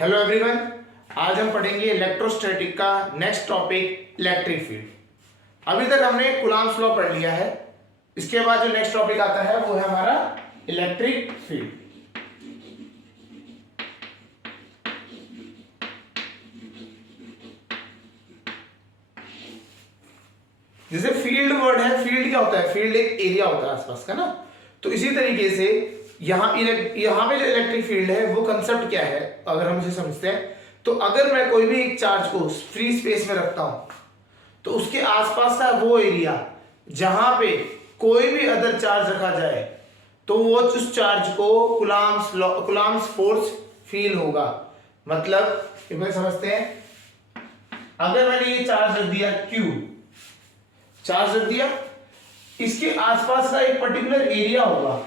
Hello everyone, आज हम पढ़ेंगे इलेक्ट्रोस्टैटिक का नेक्स्ट टॉपिक इलेक्ट्रिक फील्ड। अभी तक हमने कूलॉम्स लॉ पढ़ लिया है। इसके बाद जो नेक्स्ट टॉपिक आता है वो है हमारा इलेक्ट्रिक फील्ड। जैसे फील्ड वर्ड है, फील्ड क्या होता है? फील्ड एक एरिया होता है आसपास का ना। तो इसी तरीके से यहाँ पे जो इलेक्ट्रिक फील्ड है वो कंसेप्ट क्या है अगर हम इसे समझते हैं, तो अगर मैं कोई भी एक चार्ज को फ्री स्पेस में रखता हूं तो उसके आसपास का वो एरिया जहां पे कोई भी अदर चार्ज रखा जाए तो वो उस चार्ज को कूलॉम्स फोर्स फील होगा। मतलब इसमें समझते हैं, अगर मैंने ये चार्ज रख दिया Q, चार्ज रख दिया, इसके आसपास का एक पर्टिकुलर एरिया होगा।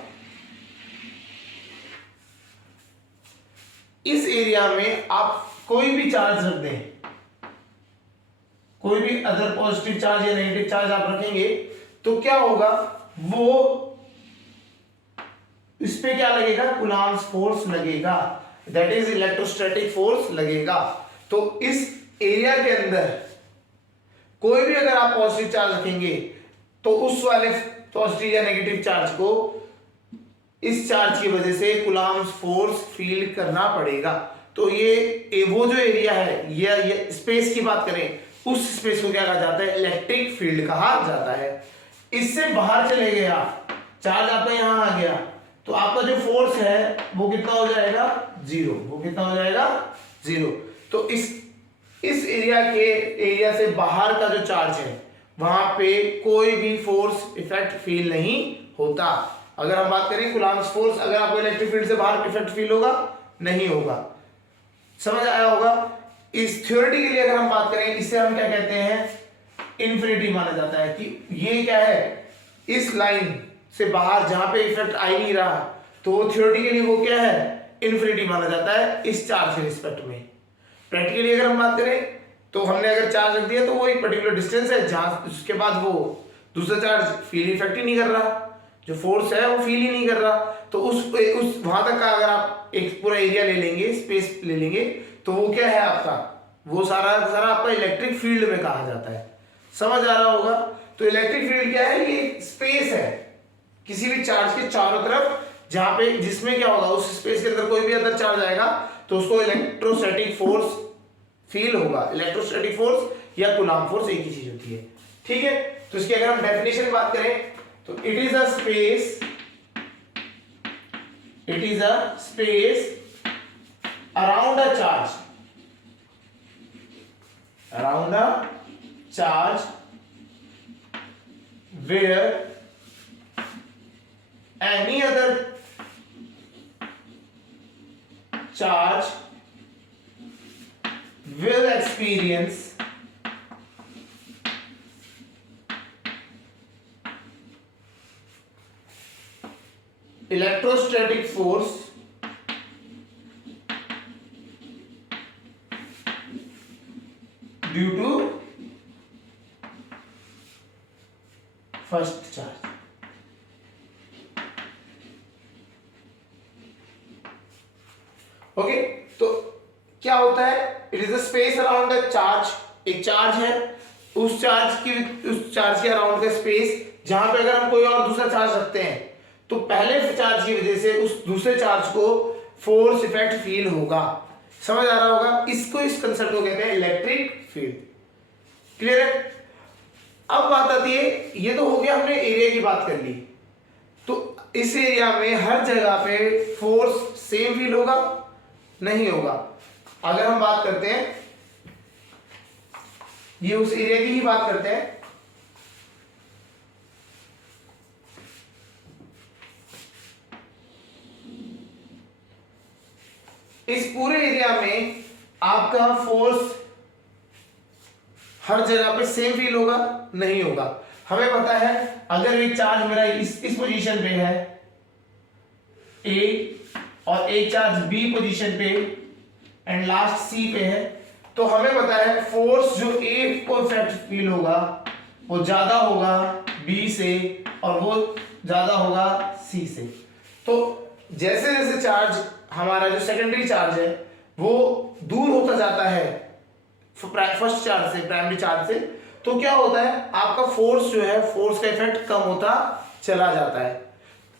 इस एरिया में आप कोई भी चार्ज रख दें, कोई भी अदर पॉजिटिव चार्ज या नेगेटिव चार्ज आप रखेंगे तो क्या होगा, वो इस पे क्या लगेगा? कूलॉम्स फोर्स लगेगा, दैट इज इलेक्ट्रोस्टैटिक फोर्स लगेगा। तो इस एरिया के अंदर कोई भी अगर आप पॉजिटिव चार्ज रखेंगे तो उस वाले पॉजिटिव या नेगेटिव चार्ज को इस चार्ज की वजह से कूलॉम्स फोर्स फील करना पड़ेगा। तो ये वो जो एरिया है, ये स्पेस की बात करें, उस स्पेस को क्या कहा जाता है? इलेक्ट्रिक फील्ड कहा जाता है। इससे बाहर चले गए आप, चार्ज आपका यहां आ गया तो आपका जो फोर्स है वो कितना हो जाएगा? जीरो। वो कितना हो जाएगा? जीरो। तो इस एरिया से बाहर का जो चार्ज है वहां पे कोई भी फोर्स इफेक्ट फील नहीं होता। अगर हम बात करें कूलॉम्स फोर्स, अगर आपको इलेक्ट्रिक फील्ड से बाहर इफेक्ट फील होगा? नहीं होगा। समझ आया होगा? इस थ्योरी के लिए अगर हम बात करें, इससे हम क्या कहते हैं? इन्फिनिटी माना जाता है कि ये क्या है, इस लाइन से बाहर जहां पे इफेक्ट आ ही नहीं रहा तो थ्योरेटिकली वो क्या है? इन्फिनिटी माना जाता है इस चार्ज के रिस्पेक्ट में। प्रैक्टिकली अगर हम बात करें तो हमने अगर चार्ज रख दिया तो वो एक पर्टिकुलर डिस्टेंस है जहां उसके बाद वो दूसरा चार्ज फील इफेक्ट ही नहीं कर रहा, जो फोर्स है वो फील ही नहीं कर रहा। तो उस वहां तक का अगर आप एक पूरा एरिया ले लेंगे, स्पेस ले लेंगे, तो वो क्या है आपका? वो सारा आपका इलेक्ट्रिक फील्ड में कहा जाता है। समझ आ रहा होगा? तो इलेक्ट्रिक फील्ड क्या है? ये स्पेस है किसी भी चार्ज के चारों तरफ, जहां पे जिसमें क्या होगा, उस स्पेस के अंदर कोई भी अदर चार्ज आएगा तो उसको इलेक्ट्रोस्टैटिक फोर्स फील होगा। इलेक्ट्रोस्टैटिक फोर्स या कूलॉम फोर्स एक ही चीज होती है। ठीक है, तो इसकी अगर हम डेफिनेशन बात करें तो it is a space around a charge where any other charge will experience electrostatic force due to first charge। Okay, तो क्या होता है? It is a space around the charge. एक चार्ज है, उस चार्ज के अराउंड का स्पेस जहां पे अगर हम कोई और दूसरा चार्ज रखते हैं तो पहले चार्ज की वजह से उस दूसरे चार्ज को फोर्स इफेक्ट फील होगा। समझ आ रहा होगा? इस कंसेप्ट को कहते हैं इलेक्ट्रिक फील्ड। क्लियर है? अब बात आती है, ये तो हो गया, हमने एरिया की बात कर ली, तो इस एरिया में हर जगह पे फोर्स सेम फील होगा? नहीं होगा। अगर हम बात करते हैं, ये उस एरिया की ही बात करते हैं, इस पूरे एरिया में आपका फोर्स हर जगह पे सेम फील होगा? नहीं होगा। हमें पता है अगर एक चार्ज मेरा इस पोजीशन पे है ए और एक चार्ज बी पोजीशन पे एंड लास्ट सी पे है, तो हमें पता है फोर्स जो ए को इफेक्ट फील होगा वो ज्यादा होगा बी से और वो ज्यादा होगा सी से। तो जैसे जैसे चार्ज हमारा जो सेकेंडरी चार्ज है वो दूर होता जाता है फर्स्ट चार्ज से, प्राइमरी चार्ज से, तो क्या होता है आपका फोर्स जो है, फोर्स का इफेक्ट कम होता चला जाता है।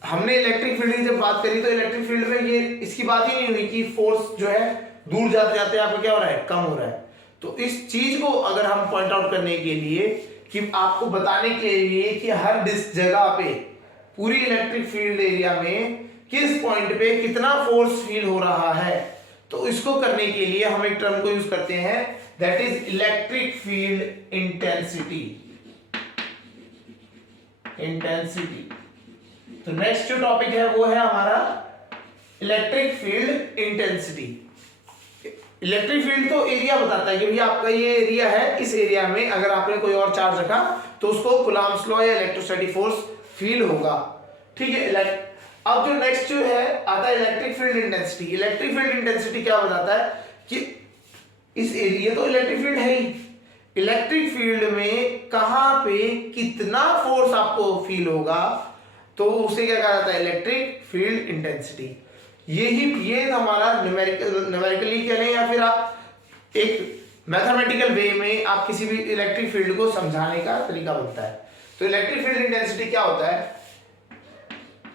हमने इलेक्ट्रिक फील्ड की जब बात करी तो इलेक्ट्रिक फील्ड में ये इसकी बात ही नहीं हुई कि फोर्स जो है दूर जाते जाते आपका क्या हो रहा है, कम हो रहा है। तो इस चीज को अगर हम पॉइंट आउट करने के लिए, कि आपको बताने के लिए कि हर जगह पे पूरी इलेक्ट्रिक फील्ड एरिया में किस पॉइंट पे कितना फोर्स फील हो रहा है, तो इसको करने के लिए हम एक टर्म को यूज करते हैं, that is electric field intensity. Intensity. तो नेक्स्ट जो टॉपिक है वो है हमारा electric field intensity. Electric field तो एरिया बताता है कि भैया आपका ये एरिया है, इस एरिया में अगर आपने कोई और चार्ज रखा तो उसको कूलम्ब्स लॉ या इलेक्ट्रोस्टैटिक फोर्स फील होगा। ठीक है। अब जो नेक्स्ट जो है आता है electric field intensity. Electric field intensity क्या बताता है कि इस एरिया तो इलेक्ट्रिक फील्ड है ही, इलेक्ट्रिक फील्ड में कहां पे कितना फोर्स आपको फील होगा, तो उसे क्या कहा जाता है, इलेक्ट्रिक फील्ड इंटेंसिटी। ये हमारा न्यूमेरिकली कह लें या फिर आप एक मैथमेटिकल वे में आप किसी भी इलेक्ट्रिक फील्ड को समझाने का तरीका बनता है। तो इलेक्ट्रिक फील्ड इंटेंसिटी क्या होता है,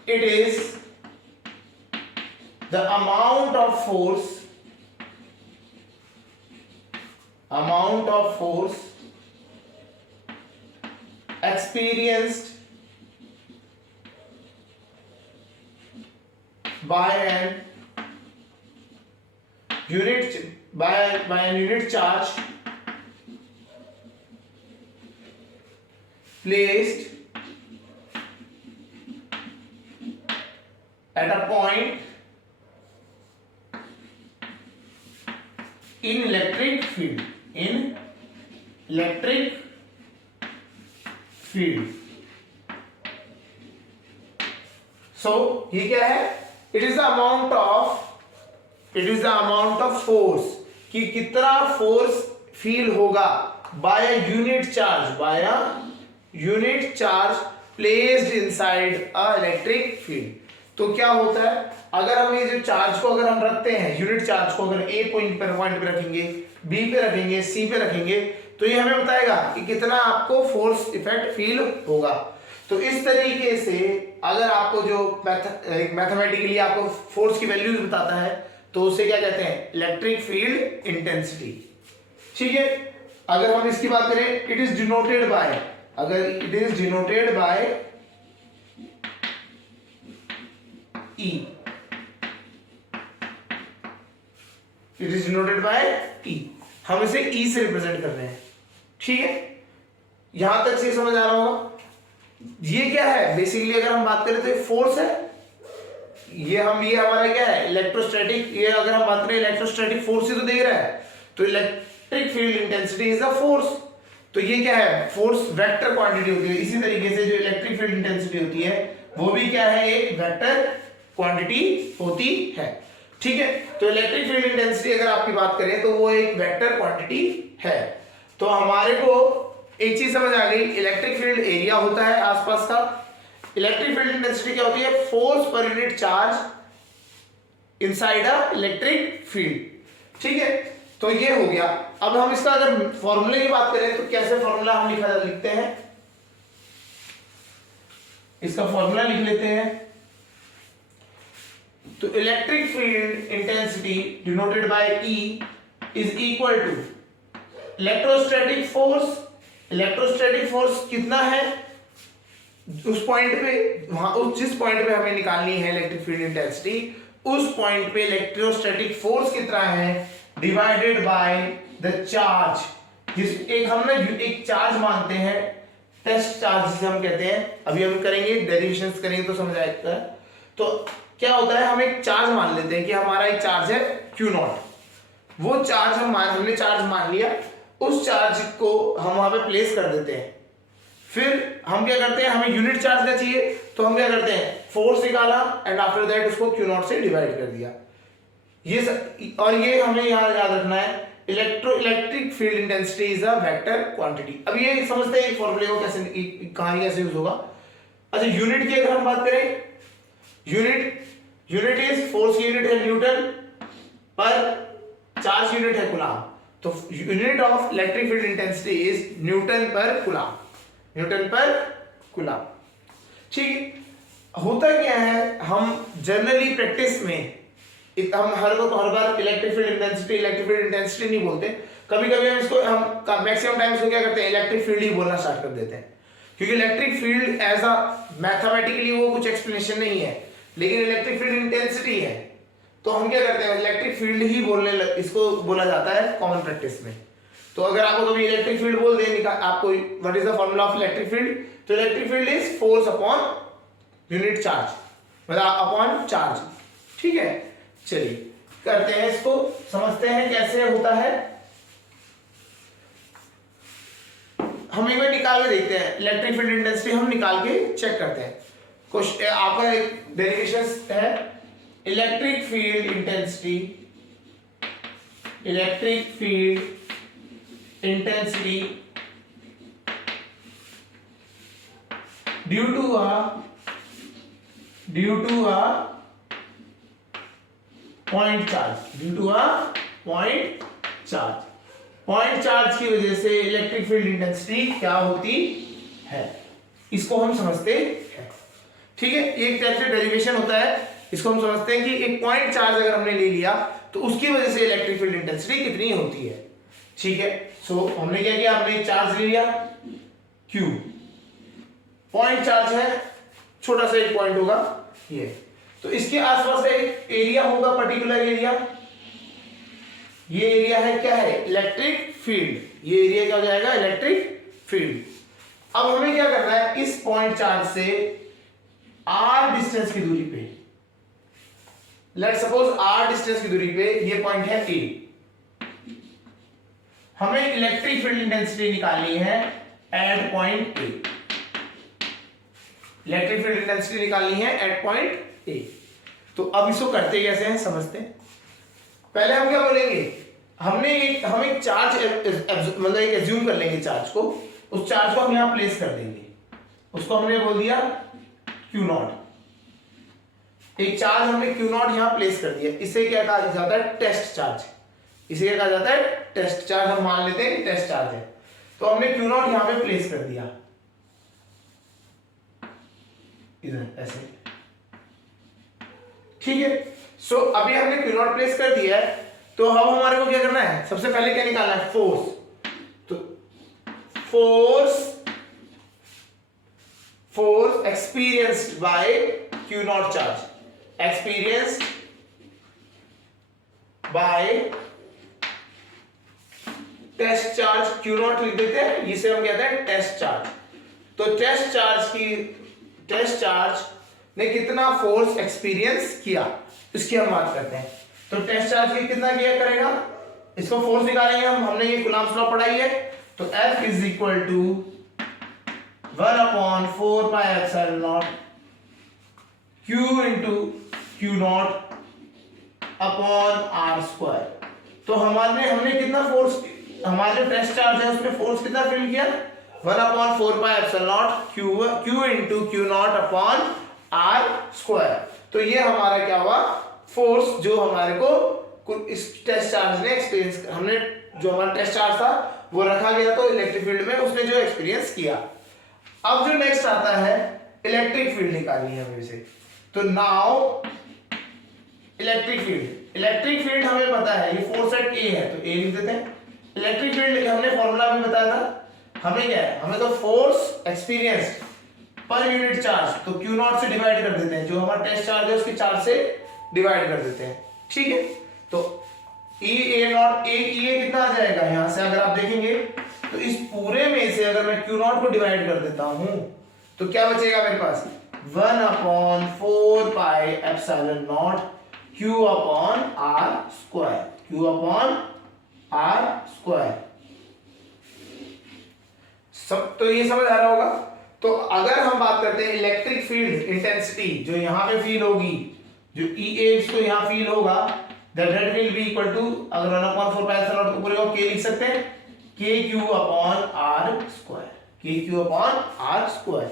it is the amount of force experienced by an unit charge placed at a point in electric field. So ये क्या है, it is the amount of force, कि कितना फोर्स फील होगा by a unit charge placed inside a electric field। तो क्या होता है, अगर हम ये जो चार्ज को अगर हम रखते हैं, यूनिट चार्ज को अगर ए पॉइंट पे रखेंगे, बी पे रखेंगे, सी पे रखेंगे, तो ये हमें बताएगा कि कितना आपको फोर्स इफेक्ट फील होगा। तो इस तरीके से अगर आपको जो मैथमेटिकली आपको फोर्स की वैल्यूज बताता है तो उसे क्या कहते हैं, इलेक्ट्रिक फील्ड इंटेंसिटी। ठीक है। अगर हम इसकी बात करें, it is denoted by E, it is denoted by E, हम इसे E से रिप्रेजेंट कर रहे हैं। ठीक है, यहां तक से समझ आ रहा होगा। ये क्या है, बेसिकली अगर हम बात करें तो ये फोर्स है, ये हमारा क्या है, इलेक्ट्रोस्टैटिक। ये अगर हम बात करें इलेक्ट्रोस्टैटिक फोर्स ही तो दे रहा है, तो electric field intensity is the force. तो ये क्या है, फोर्स वेक्टर क्वांटिटी होती है। इसी तरीके से जो इलेक्ट्रिक फील्ड इंटेंसिटी होती है वो भी क्या है, एक वेक्टर क्वांटिटी होती है। ठीक है। तो इलेक्ट्रिक फील्ड इंटेंसिटी अगर आपकी बात करें तो वो एक वेक्टर क्वांटिटी है। तो हमारे को एक चीज समझ आ गई, इलेक्ट्रिक फील्ड एरिया होता है आसपास का, इलेक्ट्रिक फील्ड इंटेंसिटी क्या होती है, force per unit charge inside a electric field. ठीक है, तो ये हो गया। अब हम इसका अगर फॉर्मूले की बात करें तो कैसे फॉर्मूला हम लिखते हैं, इसका फॉर्मूला लिख लेते हैं। तो electric field intensity denoted by E is equal to electrostatic force. Electrostatic force कितना है उस पॉइंट पे, वहां जिस पॉइंट पे हमें निकालनी है इलेक्ट्रिक फील्ड इंटेंसिटी, उस पॉइंट पे इलेक्ट्रोस्टैटिक फोर्स कितना है डिवाइडेड बाय द चार्ज। जिस एक हम ना एक चार्ज मानते हैं, टेस्ट चार्ज जिसे हम कहते हैं, अभी हम करेंगे डेरिवेशंस करेंगे तो समझ आएगा। तो क्या होता है, हम एक चार्ज मान लेते हैं कि हमारा एक चार्ज है Q0। वो चार्ज हमने चार्ज मान लिया, उस चार्ज को हम वहां पे प्लेस कर देते हैं। फिर हम क्या करते हैं, हमें यूनिट चार्ज का चाहिए तो हम क्या करते हैं, फोर्स निकाला एंड आफ्टर दैट उसको Q0 से डिवाइड कर दिया। और ये हमें याद रखना है, electric field intensity is a vector quantity. अब ये समझते हैं फॉर्मूले को कैसे, कहां कैसे यूज होगा। अच्छा, यूनिट की अगर हम बात करें, यूनिट इज फोर्स की यूनिट है न्यूटन पर चार्ज यूनिट है कूलाम, तो unit of electric field intensity is Newton पर कूलाम, न्यूटन पर कूलाम। ठीक है, होता क्या है, हम जनरली प्रैक्टिस में हम हर बार इलेक्ट्रिक फील्ड इंटेंसिटी नहीं बोलते, कभी कभी हम इसको हम मैक्सिमम टाइम इसको क्या करते हैं, इलेक्ट्रिक फील्ड ही बोलना स्टार्ट कर देते हैं, क्योंकि electric field as a mathematically वो कुछ एक्सप्लेनेशन नहीं है, लेकिन इलेक्ट्रिक फील्ड इंटेंसिटी है, तो हम क्या करते हैं, इलेक्ट्रिक फील्ड ही इसको बोला जाता है कॉमन प्रैक्टिस में। तो अगर आपको कभी इलेक्ट्रिक फील्ड बोल दें, आपको what is the formula of electric field, तो electric field is force upon unit charge, मतलब अपॉन चार्ज। ठीक है, चलिए करते हैं इसको, समझते हैं कैसे होता है। हम एक बार निकाल के देखते हैं इलेक्ट्रिक फील्ड इंटेंसिटी, हम निकाल के चेक करते हैं। क्वेश्चन आपका एक डेरिवेशन है, electric field intensity, electric field intensity due to a point charge, due to a point charge, point charge की वजह से इलेक्ट्रिक फील्ड इंटेंसिटी क्या होती है, इसको हम समझते हैं। ठीक है, एक टाइप से डेरिवेशन होता है, इसको हम समझते हैं कि एक पॉइंट चार्ज अगर हमने ले लिया तो उसकी वजह से इलेक्ट्रिक फील्ड इंटेंसिटी कितनी होती है। ठीक है, सो हमने क्या किया, हमने चार्ज ले लिया Q, पॉइंट चार्ज है, छोटा सा एक पॉइंट होगा ये, तो इसके आसपास एक एरिया होगा, पर्टिकुलर एरिया, ये एरिया है क्या है, इलेक्ट्रिक फील्ड, ये एरिया क्या हो जाएगा, इलेक्ट्रिक फील्ड। अब हमें क्या करना है, इस पॉइंट चार्ज से r डिस्टेंस की दूरी पे, लेट्स सपोज r डिस्टेंस की दूरी पे ये पॉइंट है A, हमें इलेक्ट्रिक फील्ड इंटेंसिटी निकालनी है at point A, electric field intensity निकालनी है एट पॉइंट A। तो अब इसको करते कैसे हैं, समझते हैं। पहले हम क्या बोलेंगे, हम एक चार्ज मतलब एक एज्यूम कर लेंगे चार्ज को, उस चार्ज को हम यहां प्लेस कर देंगे, उसको हमने बोल दिया Q0, एक चार्ज हमने Q0 यहां प्लेस कर दिया, इसे क्या कहा जाता है, टेस्ट चार्ज, इसे क्या कहा जाता है, टेस्ट चार्ज, हम मान लेते हैं टेस्ट चार्ज है, तो हमने Q0 यहां पे प्लेस कर दिया इधर ऐसे। ठीक है, सो अभी हमने Q0 प्लेस कर दिया है, तो अब हमारे को क्या करना है, सबसे पहले क्या निकालना है, फोर्स। तो force experienced by Q0 charge, experienced by test charge, Q0 लिख देते हैं, इसे हम कहते हैं टेस्ट चार्ज। तो टेस्ट चार्ज ने कितना फोर्स एक्सपीरियंस किया, इसकी हम बात करते हैं। तो टेस्ट चार्ज की कितना किया करेगा, इसको फोर्स निकालेंगे हमने ये कूलम्ब्स लॉ पढ़ाई है, तो F is equal to 1/4 pi epsilon naught Q into Q0 upon R square. तो हमने कितना फोर्स, हमारे जो टेस्ट चार्ज है उसमें फोर्स कितना फील किया, 1/4 pi epsilon naught Q into Q0 upon R square. तो ये हमारा क्या हुआ, फोर्स जो हमारे को इस टेस्ट चार्ज ने एक्सपीरियंस, हमने जो हमारा टेस्ट चार्ज था वो रखा गया तो इलेक्ट्रिक फील्ड में, उसने जो एक्सपीरियंस किया। अब जो नेक्स्ट आता है, इलेक्ट्रिक फील्ड निकालनी है हमें से। तो नाउ इलेक्ट्रिक फील्ड हमें पता है, ये फोर्स एट A है, तो A लिख देते हैं। इलेक्ट्रिक फील्ड हमने फॉर्मूला भी बताया था, हमें क्या है, हमें तो force experience per unit charge, तो Q0 से डिवाइड कर देते हैं, जो हमारा टेस्ट चार्ज है उसके चार्ज से डिवाइड कर देते हैं। ठीक है, तो A0 कितना आ जाएगा, यहां से अगर आप देखेंगे तो इस पूरे में से अगर मैं Q0 को डिवाइड कर देता हूं तो क्या बचेगा मेरे पास, 1/4 pi epsilon naught Q upon R square, Q upon R square. सब तो ये समझ आ रहा होगा। तो अगर हम बात करते हैं इलेक्ट्रिक फील्ड इंटेंसिटी जो यहां पे फील होगी, जो EA इसको यहां फील होगा, that will be equal to, अगर 1/4 पाई एप्सिलॉन नॉट को पूरे को K लिख सकते हैं, KQ upon R square, KQ upon R square.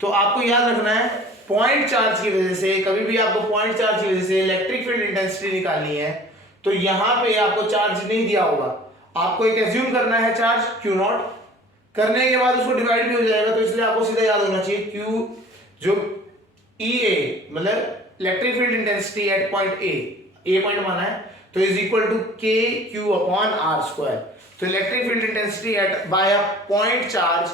तो आपको याद रखना है, पॉइंट चार्ज की वजह से, कभी भी आपको पॉइंट चार्ज की वजह से इलेक्ट्रिक फील्ड इंटेंसिटी निकालनी है, तो यहां पे आपको चार्ज नहीं दिया होगा, आपको एक एज्यूम करना है चार्ज क्यू नॉट, करने के बाद उसको डिवाइड भी हो जाएगा, तो इसलिए आपको सीधा याद होना चाहिए क्यू जो ई ए मतलब electric field intensity at point A point माना है, तो is equal to K Q upon R square. तो electric field intensity at by a point charge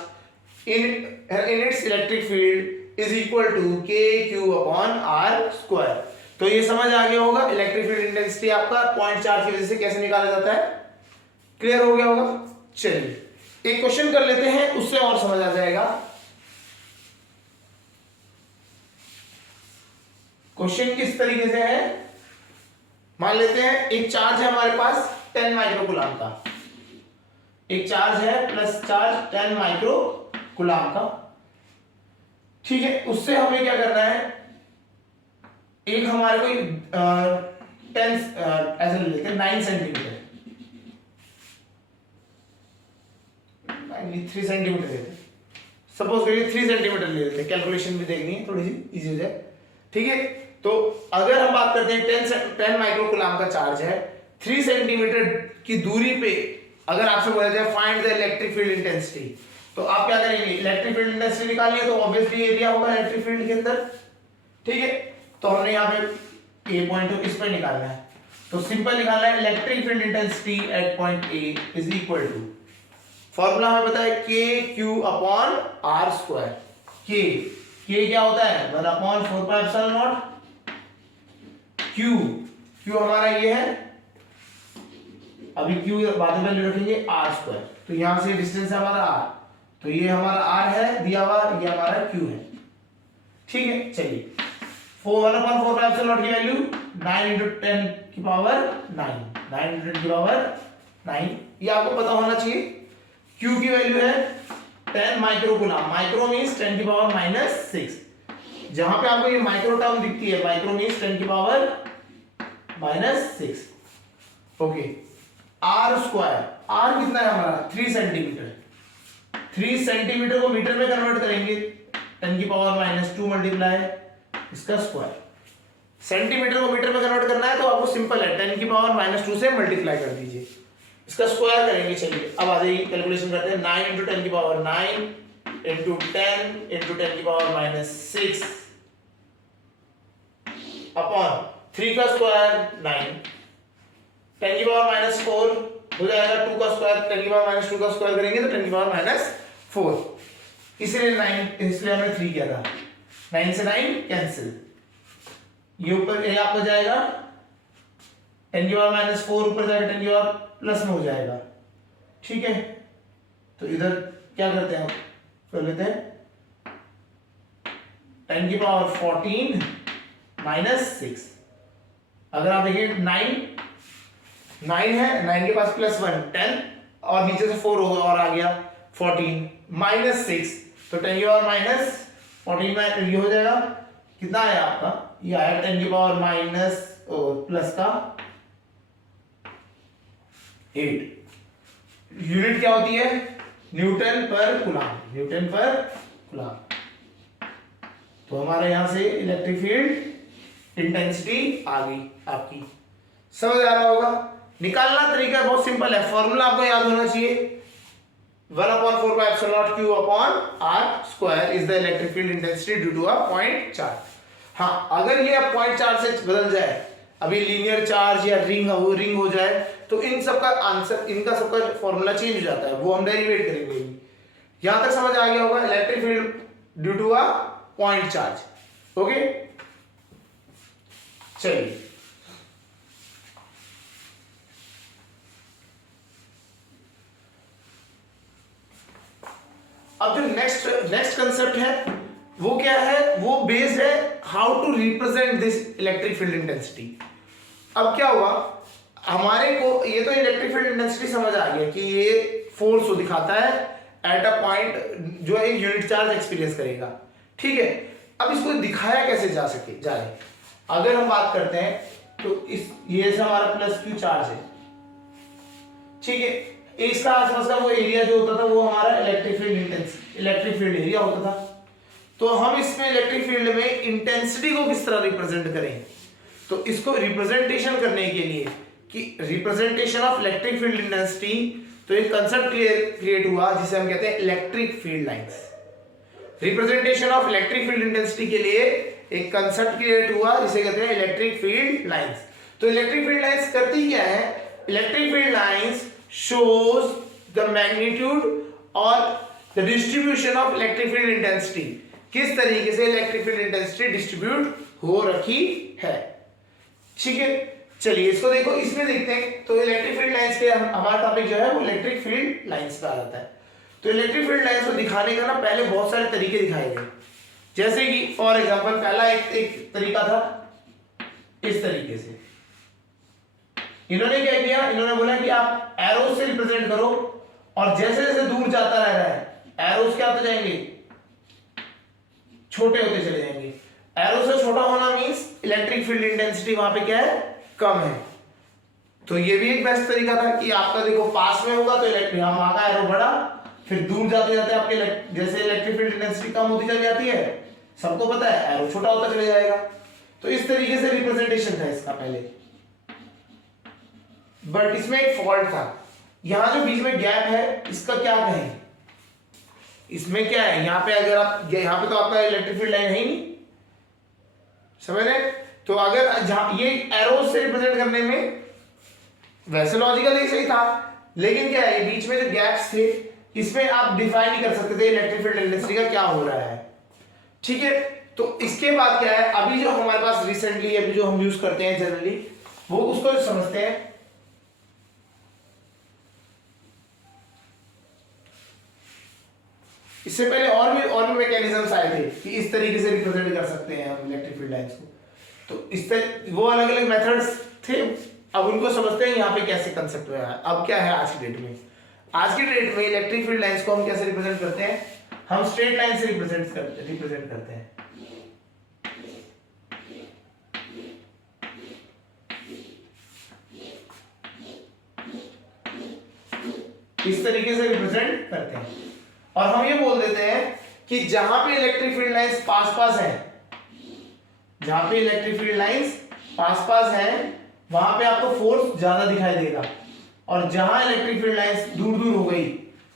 in its electric field is equal to K Q upon R square. तो ये समझ आ गया होगा इलेक्ट्रिक फील्ड इंटेंसिटी आपका point charge की वजह से कैसे निकाला जाता है, क्लियर हो गया होगा। चलिए एक क्वेश्चन कर लेते हैं, उससे और समझ आ जाएगा। क्वेश्चन किस तरीके से है, मान लेते हैं एक चार्ज है हमारे पास 10 माइक्रोकूलम का, एक चार्ज है प्लस चार्ज 10 माइक्रोकूलम का, ठीक है। उससे हमें क्या करना है, एक हमारे को 10 ऐसे ले लेते हैं 9 सेंटीमीटर 3 सेंटीमीटर लेते हैं, सपोज करिए 3 सेंटीमीटर ले लेते हैं, कैलकुलेशन भी देखनी है थोड़ी सी इजी हो जाए, ठीक है। तो अगर हम बात करते हैं 10 माइक्रोकूलम का चार्ज है, 3 सेंटीमीटर की दूरी पे अगर आपसे बोला जाए find the electric field intensity, तो आप क्या करेंगे, इलेक्ट्रिक फील्ड इंटेंसिटी निकालिए, तो ऑब्वियसली एरिया होगा इलेक्ट्रिक फील्ड के अंदर, ठीक है। तो हमने यहाँ पे ए पॉइंट इस पे निकालना है, तो सिंपल निकालना है electric field intensity at point A is equal to, formula हमें पता है के क्यू अपॉन आर स्क्वायर। के क्या होता है 1/4πε0, क्यू हमारा ये है, अभी क्यू बाद में वैल्यू रखेंगे आर स्क्वायर, तो यहां से डिस्टेंस है हमारा आर, तो ये हमारा आर है दिया हुआ, ये हमारा क्यू है, ठीक है। चलिए 1/4πε0 की वैल्यू 9 × 10 की पावर 9, 9 × 10 की पावर 9, ये आपको पता होना चाहिए। क्यू की वैल्यू है 10 माइक्रोकूलम, माइक्रो मींस 10 की पावर -6, जहां पे आपको ये माइक्रो टर्म दिखती है, माइक्रो मींस 10 की power -6, okay. R square, R कितना है हमारा 3 सेंटीमीटर, 3 सेंटीमीटर को मीटर में कन्वर्ट करेंगे 10 की पावर -2 मल्टीप्लाई इसका स्क्वायर, सेंटीमीटर को मीटर में कन्वर्ट करना है तो आपको सिंपल है 10 की पावर -2 से मल्टीप्लाई कर दीजिए, इसका स्क्वायर करेंगे। चलिए अब आ जाइए कैलकुलेशन करते हैं, 9 × 10 की पावर 9 × 10 × 10 की पावर -6 अपॉन 3 का स्क्वायर 9, 10 की पावर -4 हो जाएगा, 2 का स्क्वायर 10 की पावर -2 का स्क्वायर करेंगे तो 10 की पावर -4, इसलिए 9, इसलिए हमने 3 किया था, 9 से 9 कैंसिल, ये ऊपर ये आपको जाएगा 10 की पावर -4 ऊपर जाएगा 10 की पावर प्लस में हो जाएगा, ठीक है। तो इधर क्या करते हैं, कर लेते हैं 10 की पावर 14 -6, अगर आप देखिए 9 है, 9 के पास +1 10 और नीचे से 4 होगा और आ गया 14 -6, तो 10 की पावर -14 में ये हो जाएगा, कितना आया आपका, ये आया 10 की पावर माइनस और प्लस का 8, यूनिट क्या होती है न्यूटन पर कूलम, न्यूटन पर कूलम। तो हमारे यहां से इलेक्ट्रिक फील्ड इंटेंसिटी आ गई आपकी, समझ आ रहा होगा। निकालना तरीका बहुत सिंपल है, फॉर्मूला आपको याद होना चाहिए, 1/4πε0 q upon r square is the electric field intensity due to a point charge. हाँ, अगर ये पॉइंट चार्ज से बदल जाए, अभी लीनियर चार्ज या रिंग हो जाए, तो इन सब का आंसर, इनका सबका फॉर्मूला चेंज हो जाता है, वो हम डेरिवेट करेंगे। यहां तक समझ आ गया होगा, electric field due to a point charge, okay. चलिए अब जो नेक्स्ट कंसेप्ट है वो क्या है, वो बेस्ड है how to represent this electric field intensity. अब क्या हुआ, हमारे को ये तो इलेक्ट्रिक फील्ड इंटेंसिटी समझ आ गया कि ये फोर्स को दिखाता है एट अ पॉइंट जो एक यूनिट चार्ज एक्सपीरियंस करेगा, ठीक है। अब इसको दिखाया कैसे जाए, अगर हम बात करते हैं तो इस ये हमारा +q चार्ज है, ठीक है। इसका आसपास का वो एरिया जो होता था वो हमारा इलेक्ट्रिक फील्ड एरिया होता था। तो हम इसमें इलेक्ट्रिक फील्ड में इंटेंसिटी को किस तरह रिप्रेजेंट करें, तो इसको रिप्रेजेंटेशन करने के लिए कि representation of electric field intensity, तो एक कंसेप्ट क्रिएट हुआ जिसे हम कहते हैं electric field lines. Representation of electric field intensity के लिए एक कंसेप्ट क्रिएट हुआ जिसे कहते हैं इलेक्ट्रिक फील्ड लाइंस। तो इलेक्ट्रिक फील्ड लाइंस करती क्या है? Electric field lines shows the magnitude और the distribution of electric field intensity, किस तरीके से इलेक्ट्रिक फील्ड इंटेंसिटी डिस्ट्रीब्यूट हो रखी है। ठीक है, चलिए इसको देखो, इसमें देखते हैं। तो इलेक्ट्रिक फील्ड लाइंस के हमारा टॉपिक जो है वो इलेक्ट्रिक फील्ड लाइंस का आता है। तो इलेक्ट्रिक फील्ड लाइंस को दिखाने का ना पहले बहुत सारे तरीके दिखाए गए, जैसे कि फॉर एग्जांपल पहला एक तरीका था इस तरीके से। इन्होंने क्या किया, इन्होंने बोला कि आप एरोस से रिप्रेजेंट करो और जैसे जैसे दूर जाता रह रहा है एरोस क्या होते जाएंगे, छोटे होते चले जाएंगे। एरो से छोटा होना मींस इलेक्ट्रिक फील्ड इंटेंसिटी वहां पे क्या है, कम है। तो ये भी एक बेस्ट तरीका था कि आपका देखो पास में होगा तो वहां का एरो बड़ा, फिर दूर जाते जाते आपके जैसे इलेक्ट्रिक फील्ड इंटेंसिटी कम होती चली जाती है, सबको पता है एरो छोटा होता चले जाएगा। तो इस तरीके से रिप्रेजेंटेशन था इसका पहले, बट इसमें एक फॉल्ट था। यहां जो बीच में गैप है इसका क्या कहें, इसमें क्या है, यहाँ पे अगर आप यहाँ पे तो आपका इलेक्ट्रिक फील्ड लाइन है ही नहीं, समझ रहे? तो अगर ये एरो से रिप्रेजेंट करने में वैसे लॉजिकल ही सही था, लेकिन क्या है बीच में जो गैप्स थे इसमें आप डिफाइन नहीं कर सकते थे इलेक्ट्रिक फील्ड इंटेंसिटी का क्या हो रहा है। ठीक है, तो इसके बाद क्या है, अभी जो हमारे पास रिसेंटली अभी जो हम यूज करते हैं जनरली वो उसको समझते हैं। इससे पहले और भी मैकेनिज्म्स आए थे कि इस तरीके से रिप्रेजेंट कर सकते हैं हम इलेक्ट्रिक फील्ड लाइंस को, तो इस तरह वो अलग अलग मेथड्स थे। अब उनको समझते हैं यहाँ पे कैसे कंसेप्ट हुआ है। अब क्या है आज की डेट में, आज की डेट में इलेक्ट्रिक फील्ड लाइंस को हम कैसे रिप्रेजेंट करते हैं, हम स्ट्रेट लाइन से रिप्रेजेंट करते हैं। इस तरीके से रिप्रेजेंट करते हैं और हम ये बोल देते हैं कि जहां पे इलेक्ट्रिक फील्ड लाइंस पास पास है, जहां पे इलेक्ट्रिक फील्ड लाइंस पास पास है वहां पे आपको फोर्स ज्यादा दिखाई देगा, और जहां इलेक्ट्रिक फील्ड लाइंस दूर दूर हो गई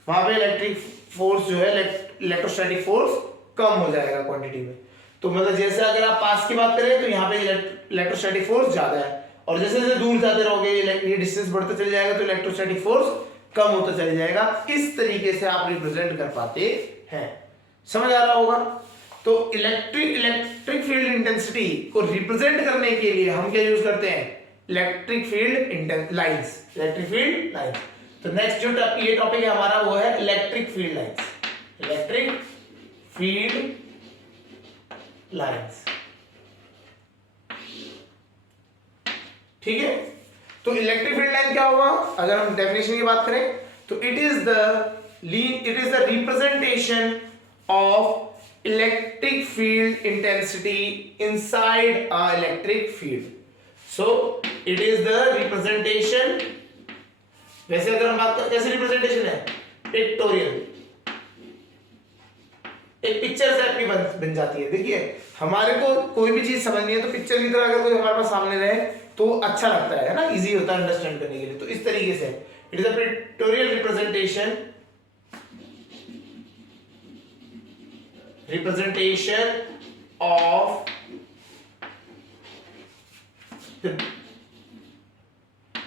वहां पे इलेक्ट्रिक फोर्स जो है इलेक्ट्रोस्टैटिक फोर्स कम हो जाएगा क्वांटिटी में। तो मतलब जैसे अगर आप पास की बात करें तो यहाँ पे इलेक्ट्रोस्टैटिक फोर्स ज्यादा है, और जैसे जैसे दूर जाते रहोगे ये डिस्टेंस बढ़ता चले जाएगा तो इलेक्ट्रोस्टैटिक फोर्स कम होता चले जाएगा। इस तरीके से आप रिप्रेजेंट कर पाते हैं, समझ आ रहा होगा। तो इलेक्ट्रिक फील्ड इंटेंसिटी को रिप्रेजेंट करने के लिए हम क्या यूज करते हैं, electric field lines, electric field lines. तो नेक्स्ट जो ये टॉपिक है हमारा वो है electric field lines, electric field lines. ठीक है, तो इलेक्ट्रिक फील्ड लाइन क्या होगा, अगर हम डेफिनेशन की बात करें तो it is the representation of electric field intensity inside a electric field. So it is the representation, वैसे अगर हम बात करें कैसे रिप्रेजेंटेशन है, पिक्टोरियल, एक पिक्चर से आपकी बन जाती है। देखिए हमारे को कोई भी चीज समझनी है तो पिक्चर की तरह अगर कोई हमारे पास सामने रहे तो अच्छा लगता है ना, इजी होता है अंडरस्टैंड करने के लिए। तो इस तरीके से it is a pictorial representation of the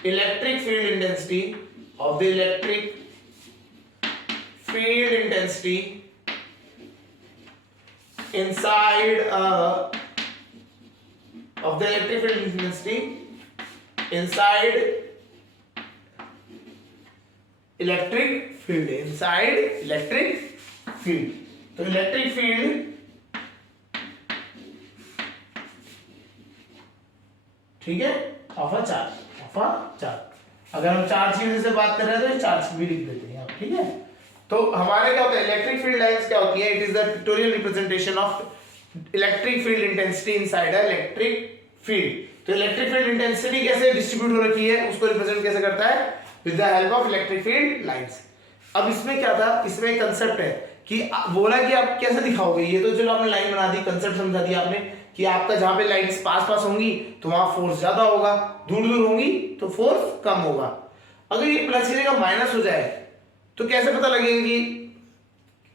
electric field intensity of the electric field intensity inside of the electric field intensity inside electric field। तो इलेक्ट्रिक फील्ड ठीक है ऑफ अ चार्ज, अगर हम चार्ज की वजह से बात कर रहे हैं तो चार्ज भी लिख देते हैं, ठीक है। तो हमारे क्या होता है, इलेक्ट्रिक फील्ड लाइंस क्या होती है, it is the pictorial representation of electric field intensity inside a electric field. तो इलेक्ट्रिक फील्ड इंटेंसिटी कैसे डिस्ट्रीब्यूट हो रखी है उसको रिप्रेजेंट कैसे करता है, with the help of electric field lines. अब इसमें क्या था, इसमें एक कंसेप्ट है कि बोला कि आप कैसे दिखाओगे, ये तो चलो आपने लाइन बना दी, कंसेप्ट समझा दिया आपने कि आपका जहां पे लाइन्स पास पास होंगी तो वहां फोर्स ज्यादा होगा, दूर दूर होंगी तो फोर्स कम होगा। अगर ये प्लस की जगह माइनस हो जाए तो कैसे पता लगेगा कि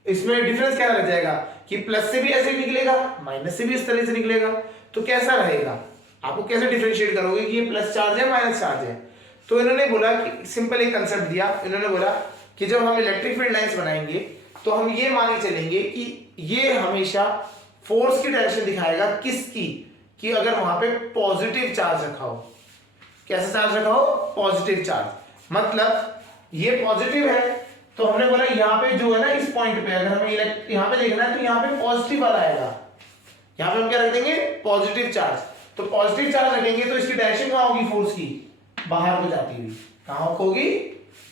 इसमें डिफरेंस क्या लग जाएगा कि प्लस से भी ऐसे निकलेगा, माइनस से भी इस तरह से निकलेगा, तो कैसा रहेगा, आपको कैसे डिफरेंशिएट करोगे कि ये प्लस चार्ज है माइनस चार्ज है। तो इन्होंने बोला कि सिंपल एक कंसेप्ट दिया, इन्होंने बोला कि जब हम इलेक्ट्रिक फील्ड लाइंस बनाएंगे तो हम ये मान के चलेंगे कि ये हमेशा फोर्स की डायरेक्शन दिखाएगा, किसकी, कि अगर वहां पे पॉजिटिव चार्ज रखा हो। कैसा चार्ज रखा हो, पॉजिटिव चार्ज, मतलब ये पॉजिटिव है तो हमने बोला यहाँ पे जो है ना इस पॉइंट पे अगर हमें यहाँ पे देखना है तो यहाँ पे पॉजिटिव वाला आएगा, यहाँ पे हम क्या रख देंगे, पॉजिटिव चार्ज। तो पॉजिटिव चार्ज रखेंगे तो इसकी डायरेक्शन कहाँ होगी फोर्स की, बाहर को जाती हुई, कहाँ होगी,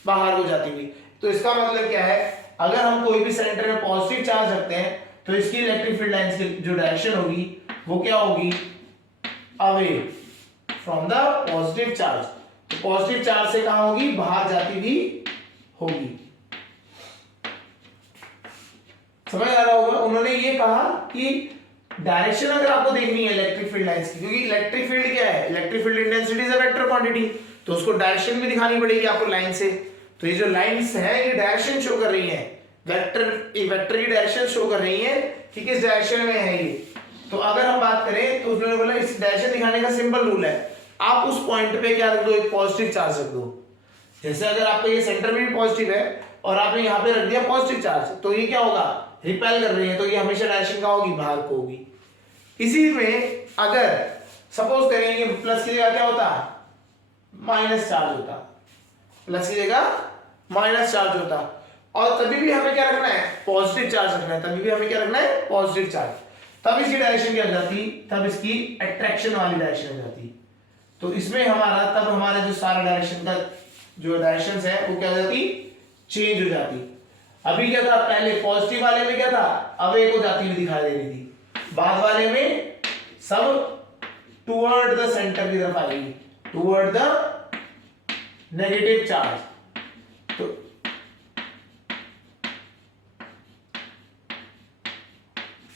बाहर को जाती हुई। तो इसका मतलब क्या है, अगर हम कोई भी सेंटर में पॉजिटिव चार्ज रखते हैं तो इसकी इलेक्ट्रिक फील्ड लाइंस की जो डायरेक्शन होगी वो क्या होगी, away from the positive charge. तो पॉजिटिव चार्ज से कहां होगी, बाहर जाती हुई होगी। समझ आ रहा होगा। उन्होंने ये कहा कि डायरेक्शन अगर आपको देखनी है इलेक्ट्रिक फील्ड लाइंस की, क्योंकि इलेक्ट्रिक फील्ड क्या है, electric field intensity is a vector quantity, तो उसको डायरेक्शन भी दिखानी पड़ेगी आपको लाइन से। तो ये जो लाइंस है ये डायरेक्शन शो कर रही है, वेक्टर की डायरेक्शन शो कर रही है कि किस डायरेक्शन में है ये। तो अगर हम बात करें तो उन्होंने बोला इस डायरेक्शन दिखाने का सिंपल रूल है, आप उस पॉइंट पे क्या रख दो, एक पॉजिटिव चार्ज रख दो। जैसे अगर आपका ये सेंटर में भी पॉजिटिव है और आपने यहाँ पे रख दिया पॉजिटिव चार्ज, तो ये क्या होगा, रिपेल कर रही है, तो ये हमेशा डायरेक्शन का होगी, बाहर को होगी। इसी में अगर सपोज करेंगे प्लस की जगह क्या होता, माइनस चार्ज होता, प्लस की जगह माइनस चार्ज होता, और तभी भी हमें क्या रखना है, पॉजिटिव चार्ज रखना है, तभी भी हमें क्या रखना है, पॉजिटिव चार्ज। तब इसकी डायरेक्शन क्या हो जाती, तब इसकी अट्रैक्शन वाली डायरेक्शन हो जाती। तो इसमें हमारा तब हमारे जो सारा डायरेक्शन का जो डायरेक्शंस है वो क्या हो जाती, चेंज हो जाती। अभी क्या था, पहले पॉजिटिव वाले में क्या था, अवे को जाती हुई दिखाई दे रही थी, बाद वाले में सब टुवर्ड द सेंटर की तरफ आएगी, टुवर्ड द नेगेटिव चार्ज। तो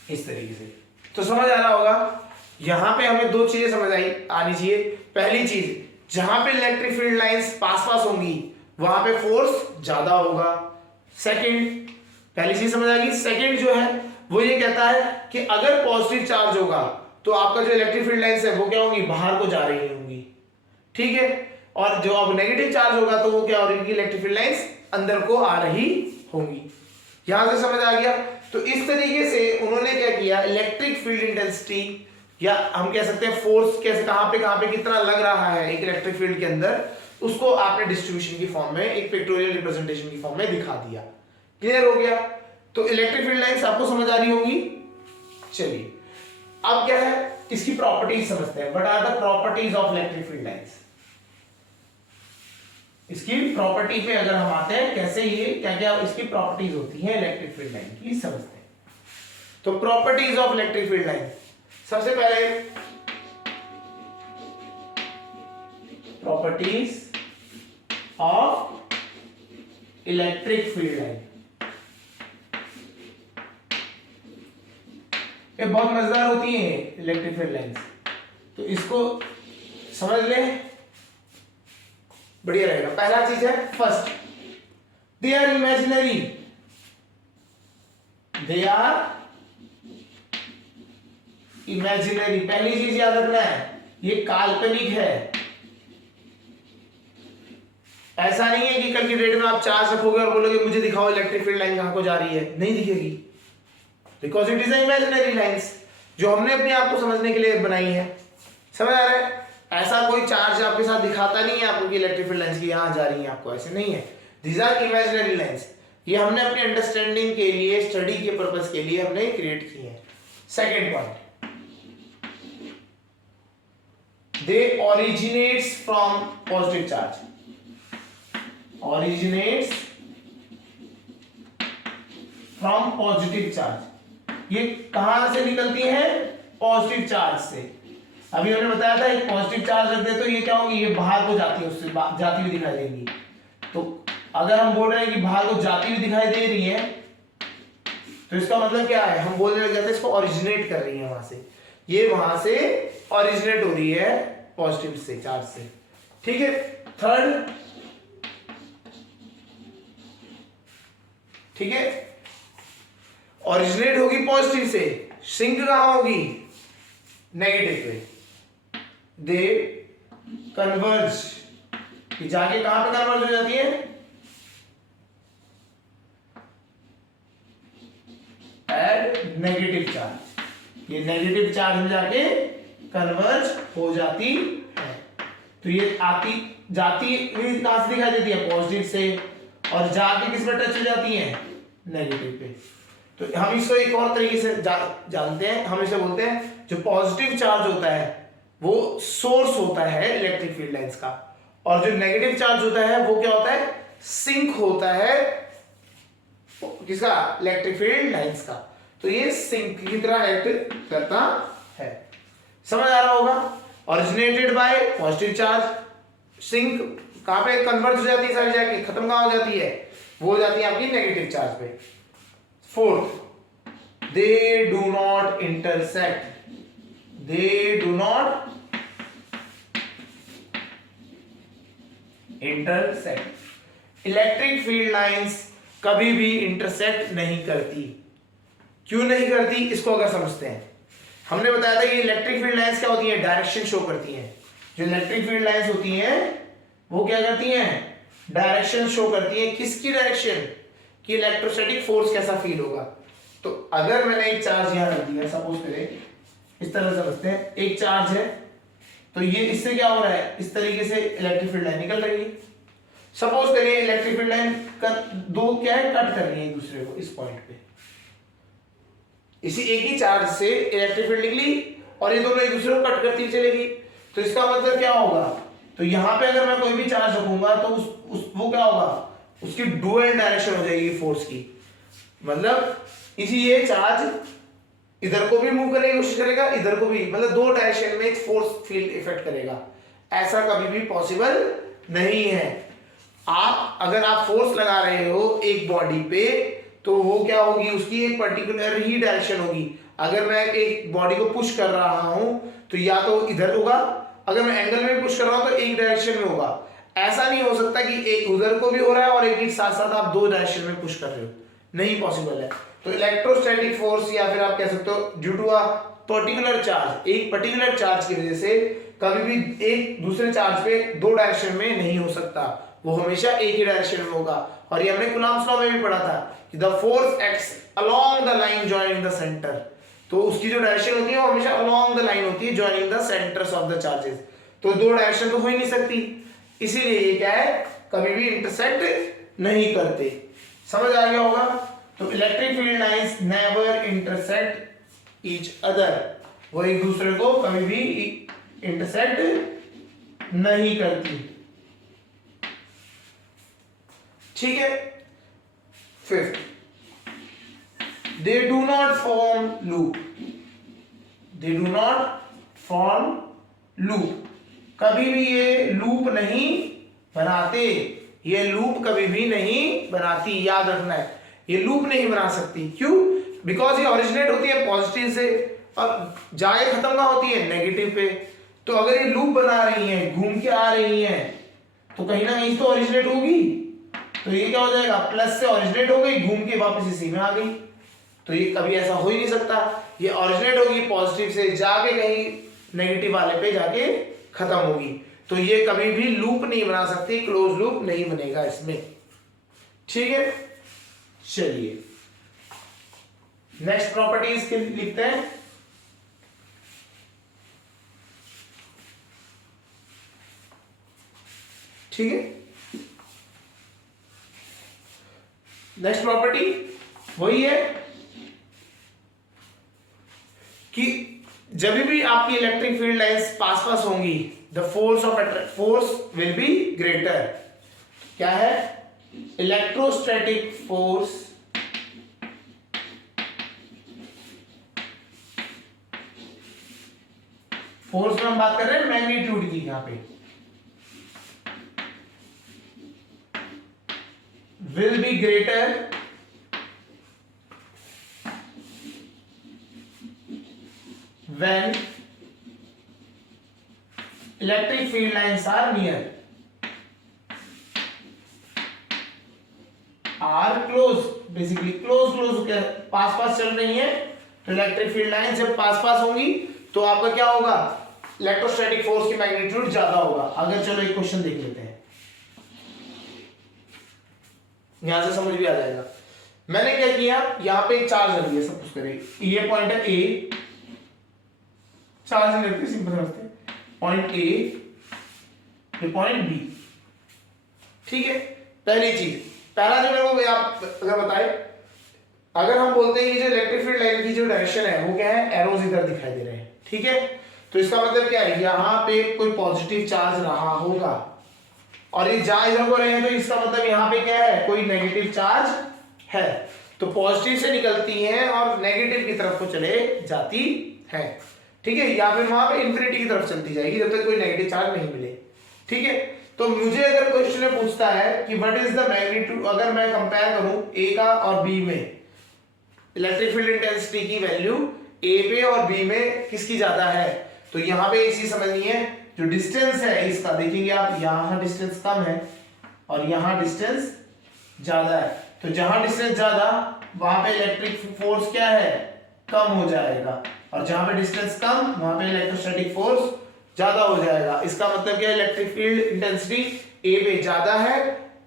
इस तरीके से तो समझ आ रहा होगा। यहां पे हमें दो चीजें समझ आनी चाहिए। पहली चीज, जहां पे इलेक्ट्रिक फील्ड लाइंस पास पास होंगी वहां पे फोर्स ज्यादा होगा। सेकंड, पहली चीज समझ आ गई। सेकंड जो है वो ये कहता है कि अगर पॉजिटिव चार्ज होगा तो आपका जो इलेक्ट्रिक फील्ड लाइंस है वो क्या होंगी, बाहर को जा रही होंगी, ठीक है। और जो अब नेगेटिव चार्ज होगा तो वो क्या हो रही है, इलेक्ट्रिक फील्ड लाइंस अंदर को आ रही होंगी। यहां से समझ आ गया। तो इस तरीके से उन्होंने क्या किया, इलेक्ट्रिक फील्ड इंटेंसिटी या हम कह सकते हैं फोर्स कैसे कहां पे कितना लग रहा है एक इलेक्ट्रिक फील्ड के अंदर, उसको आपने डिस्ट्रीब्यूशन की फॉर्म में, एक पिक्टोरियल रिप्रेजेंटेशन की फॉर्म में दिखा दिया। क्लियर हो गया। तो इलेक्ट्रिक फील्ड लाइंस आपको समझ आ रही होंगी। चलिए अब क्या है, इसकी प्रॉपर्टीज समझते हैं। What are the properties of electric field lines. इसकी प्रॉपर्टी पे अगर हम आते हैं, कैसे ये क्या क्या इसकी प्रॉपर्टीज होती हैं इलेक्ट्रिक फील्ड लाइन की, समझते हैं। तो properties of electric field line, सबसे पहले properties of electric field line. ये बहुत मजेदार होती है इलेक्ट्रिक फील्ड लाइंस, तो इसको समझ लें, बढ़िया रहेगा। पहला चीज है first, they are imaginary, they are imaginary. पहली चीज याद रखना है, ये काल्पनिक है। ऐसा नहीं है कि कल की डेट में आप चार्ज रखोगे और बोलोगे मुझे दिखाओ इलेक्ट्रिक फील्ड लाइन कहां को जा रही है, नहीं दिखेगी, because it is imaginary lines जो हमने अपने आप को समझने के लिए बनाई है। समझ आ रहा है। ऐसा कोई चार्ज आपके साथ दिखाता नहीं है आपको कि इलेक्ट्रिक फील्ड लाइंस की यहां जा रही है, आपको ऐसे नहीं है। दीज आर इमेजिनरी लाइंस, ये हमने अपने अंडरस्टैंडिंग के लिए, स्टडी के पर्पस के लिए हमने क्रिएट की है। Second point, they originates from positive charge, originates from positive charge। ये कहां से निकलती है, पॉजिटिव चार्ज से। अभी हमने बताया था एक पॉजिटिव चार्ज रख दे तो ये क्या होगी, ये बाहर को जाती है, उससे जाती हुई दिखाई देगी। तो अगर हम बोल रहे हैं कि बाहर को जाती हुई दिखाई दे रही है तो इसका मतलब क्या है, हम बोलने लग जाते हैं इसको ओरिजिनेट कर रही है वहां से। ये वहां से ओरिजिनेट हो रही है पॉजिटिव से, चार्ज से। ठीक है, थर्ड, ठीक है, ओरिजिनेट होगी पॉजिटिव से, सिंक कहां होगी, नेगेटिव पे। दे कन्वर्ज, ये जाके कहां पे कन्वर्ज हो जाती है, एट नेगेटिव चार्ज, ये नेगेटिव चार्ज में जाके कन्वर्ज हो जाती है। तो ये आती जाती कहां से दिखाई देती है, पॉजिटिव से, और जाके किस में टच हो जाती है, नेगेटिव पे। तो हम इसको एक और तरीके से जानते हैं, हम इसे बोलते हैं जो पॉजिटिव चार्ज होता है वो सोर्स होता है इलेक्ट्रिक फील्ड लाइंस का, और जो नेगेटिव चार्ज होता है वो क्या होता है, सिंक होता है किसका, इलेक्ट्रिक फील्ड लाइंस का। तो ये सिंक की तरह एक्ट करता है। समझ आ रहा होगा, originated by positive charge, sink कहां पे कन्वर्ट हो जाती है, सारी जाके खत्म कहां हो जाती है, वो हो जाती है आपकी नेगेटिव चार्ज पे। Fourth, they do not intersect, they do not intersect, electric field lines कभी भी इंटरसेक्ट नहीं करती। क्यों नहीं करती, इसको अगर समझते हैं, हमने बताया था कि इलेक्ट्रिक फील्ड लाइंस क्या होती है, डायरेक्शन शो करती हैं। जो इलेक्ट्रिक फील्ड लाइंस होती हैं वो क्या करती हैं, डायरेक्शन शो करती हैं। किसकी डायरेक्शन, कि इलेक्ट्रोस्टैटिक फोर्स कैसा फील होगा। तो अगर मैंने एक चार्ज यहां रख दिया, सपोज करें, इस तरह से समझते हैं, एक चार्ज है, तो ये इससे क्या हो रहा है, इस तरीके से इलेक्ट्रिक फील्ड लाइन निकल रही है। सपोज करिए इलेक्ट्रिक फील्ड लाइन का दो क्या है, कट कर रही है एक दूसरे को इस पॉइंट पे। इसी एक ही चार्ज से इलेक्ट्रिक फील्ड निकली और ये दोनों एक दूसरे को कट करती चलेगी। तो इसका मतलब क्या होगा, तो यहां पे अगर मैं कोई भी चार्ज रखूंगा तो वो क्या होगा, उसकी डुअल डायरेक्शन हो जाएगी फोर्स की। मतलब इसी ये चार्ज इधर को भी मूव करने की कोशिश करेगा, इधर को भी, मतलब दो डायरेक्शन में एक फोर्स फील्ड इफेक्ट करेगा। ऐसा कभी भी पॉसिबल नहीं है। अगर आप फोर्स लगा रहे हो एक बॉडी पे तो वो क्या होगी, उसकी एक पर्टिकुलर ही डायरेक्शन होगी। अगर मैं एक बॉडी को पुश कर रहा हूं तो या तो इधर होगा, अगर मैं एंगल में पुश कर रहा हूं तो एक डायरेक्शन में होगा। ऐसा नहीं हो सकता कि एक उधर को भी हो रहा है और एक साथ साथ आप दो डायरेक्शन में पुश कर रहे हो, नहीं पॉसिबल है। तो इलेक्ट्रोस्टैटिक फोर्स या फिर आप कह सकते हो due to a particular charge, एक पर्टिकुलर चार्ज की वजह से कभी भी एक दूसरे चार्ज पे दो डायरेक्शन में नहीं हो सकता, वो हमेशा एक ही डायरेक्शन में होगा। और ये हमने कूलॉम्स लॉ में भी पढ़ा था कि the force acts along the line joining the centre. तो उसकी जो डायरेक्शन होती है वो हमेशा अलोंग द लाइन होती है joining the centres of the charges. तो दो डायरेक्शन तो हो ही नहीं सकती, इसीलिए ये क्या है, कभी भी इंटरसेक्ट नहीं करते। समझ आ गया होगा। तो electric field lines never intersect each other, वो एक दूसरे को कभी भी इंटरसेक्ट नहीं करती। ठीक है। Fifth, they do not form loop, they do not form loop, कभी भी ये लूप नहीं बनाते, ये लूप कभी भी नहीं बनाती। याद रखना है, ये लूप नहीं बना सकती। क्यों, बिकॉज ये ओरिजिनेट होती है पॉजिटिव से और जाके खत्म कहां होती है, नेगेटिव पे। तो अगर ये लूप बना रही है, घूम के आ रही है, तो कहीं ना कहीं तो ओरिजिनेट होगी। तो ये क्या हो जाएगा, प्लस से ओरिजिनेट हो गई, घूम के वापस इसी में आ गई। तो ये कभी ऐसा हो ही नहीं सकता। ये ओरिजिनेट होगी पॉजिटिव से, जाके कहीं नेगेटिव वाले पे जाके खत्म होगी। तो ये कभी भी लूप नहीं बना सकती, क्लोज लूप नहीं बनेगा इसमें। ठीक है, चलिए नेक्स्ट प्रॉपर्टीज के लिखते हैं। ठीक है, नेक्स्ट प्रॉपर्टी वही है कि जब भी आपकी इलेक्ट्रिक फील्ड लाइंस पास पास होंगी, the force will be greater. क्या है, इलेक्ट्रोस्टैटिक फोर्स में हम बात कर रहे हैं मैग्नीट्यूड की, यहां पे will be greater when electric field lines are near, are close, basically close close पास पास चल रही है, तो इलेक्ट्रिक फील्ड लाइन जब पास पास होंगी तो आपका क्या होगा, इलेक्ट्रोस्टैटिक फोर्स की मैग्नीट्यूड ज्यादा होगा। अगर चलो एक क्वेश्चन देख लेते हैं, यहां से समझ भी आ जाएगा। मैंने क्या किया, यहां पे एक चार्ज रख दिया, सब कुछ करें, ये पॉइंट है ए, चार्ज नहीं रखते, सिंपल रखते, पॉइंट ए, ये पॉइंट बी, ठीक है। पहली चीज, पहला जो मेरे को आप अगर बताए, अगर हम बोलते हैं कि जो इलेक्ट्रिक फील्ड लाइन की जो डायरेक्शन है वो क्या है, एरोज इधर दिखाई दे रहे हैं, ठीक है। तो इसका मतलब क्या है, यहां पे कोई पॉजिटिव चार्ज रहा होगा और ये जा इधर को रहे हैं, तो इसका मतलब यहां पे क्या है, कोई नेगेटिव चार्ज है। तो पॉजिटिव से निकलती हैं और नेगेटिव की तरफ को चले जाती है, ठीक है, या फिर वहां पे इंफिनिटी की तरफ चलती जाएगी जब तक कोई नेगेटिव चार्ज नहीं मिले, ठीक है। तो मुझे अगर क्वेश्चन में पूछता है कि व्हाट इज द मैग्नीट्यूड, अगर मैं कंपेयर करूं ए का और बी में इलेक्ट्रिक फील्ड इंटेंसिटी की वैल्यू ए पे और बी में किसकी ज्यादा है, तो यहां पे एक चीज समझनी है, जो डिस्टेंस है इसका देखेंगे आप, यहां डिस्टेंस कम है और यहां डिस्टेंस ज्यादा है, तो जहां डिस्टेंस ज्यादा वहां पे इलेक्ट्रिक फोर्स क्या है, कम हो जाएगा, और जहां पे डिस्टेंस कम वहां पे इलेक्ट्रोस्टैटिक फोर्स ज्यादा हो जाएगा। इसका मतलब क्या है, इलेक्ट्रिक फील्ड इंटेंसिटी ए पे ज्यादा है,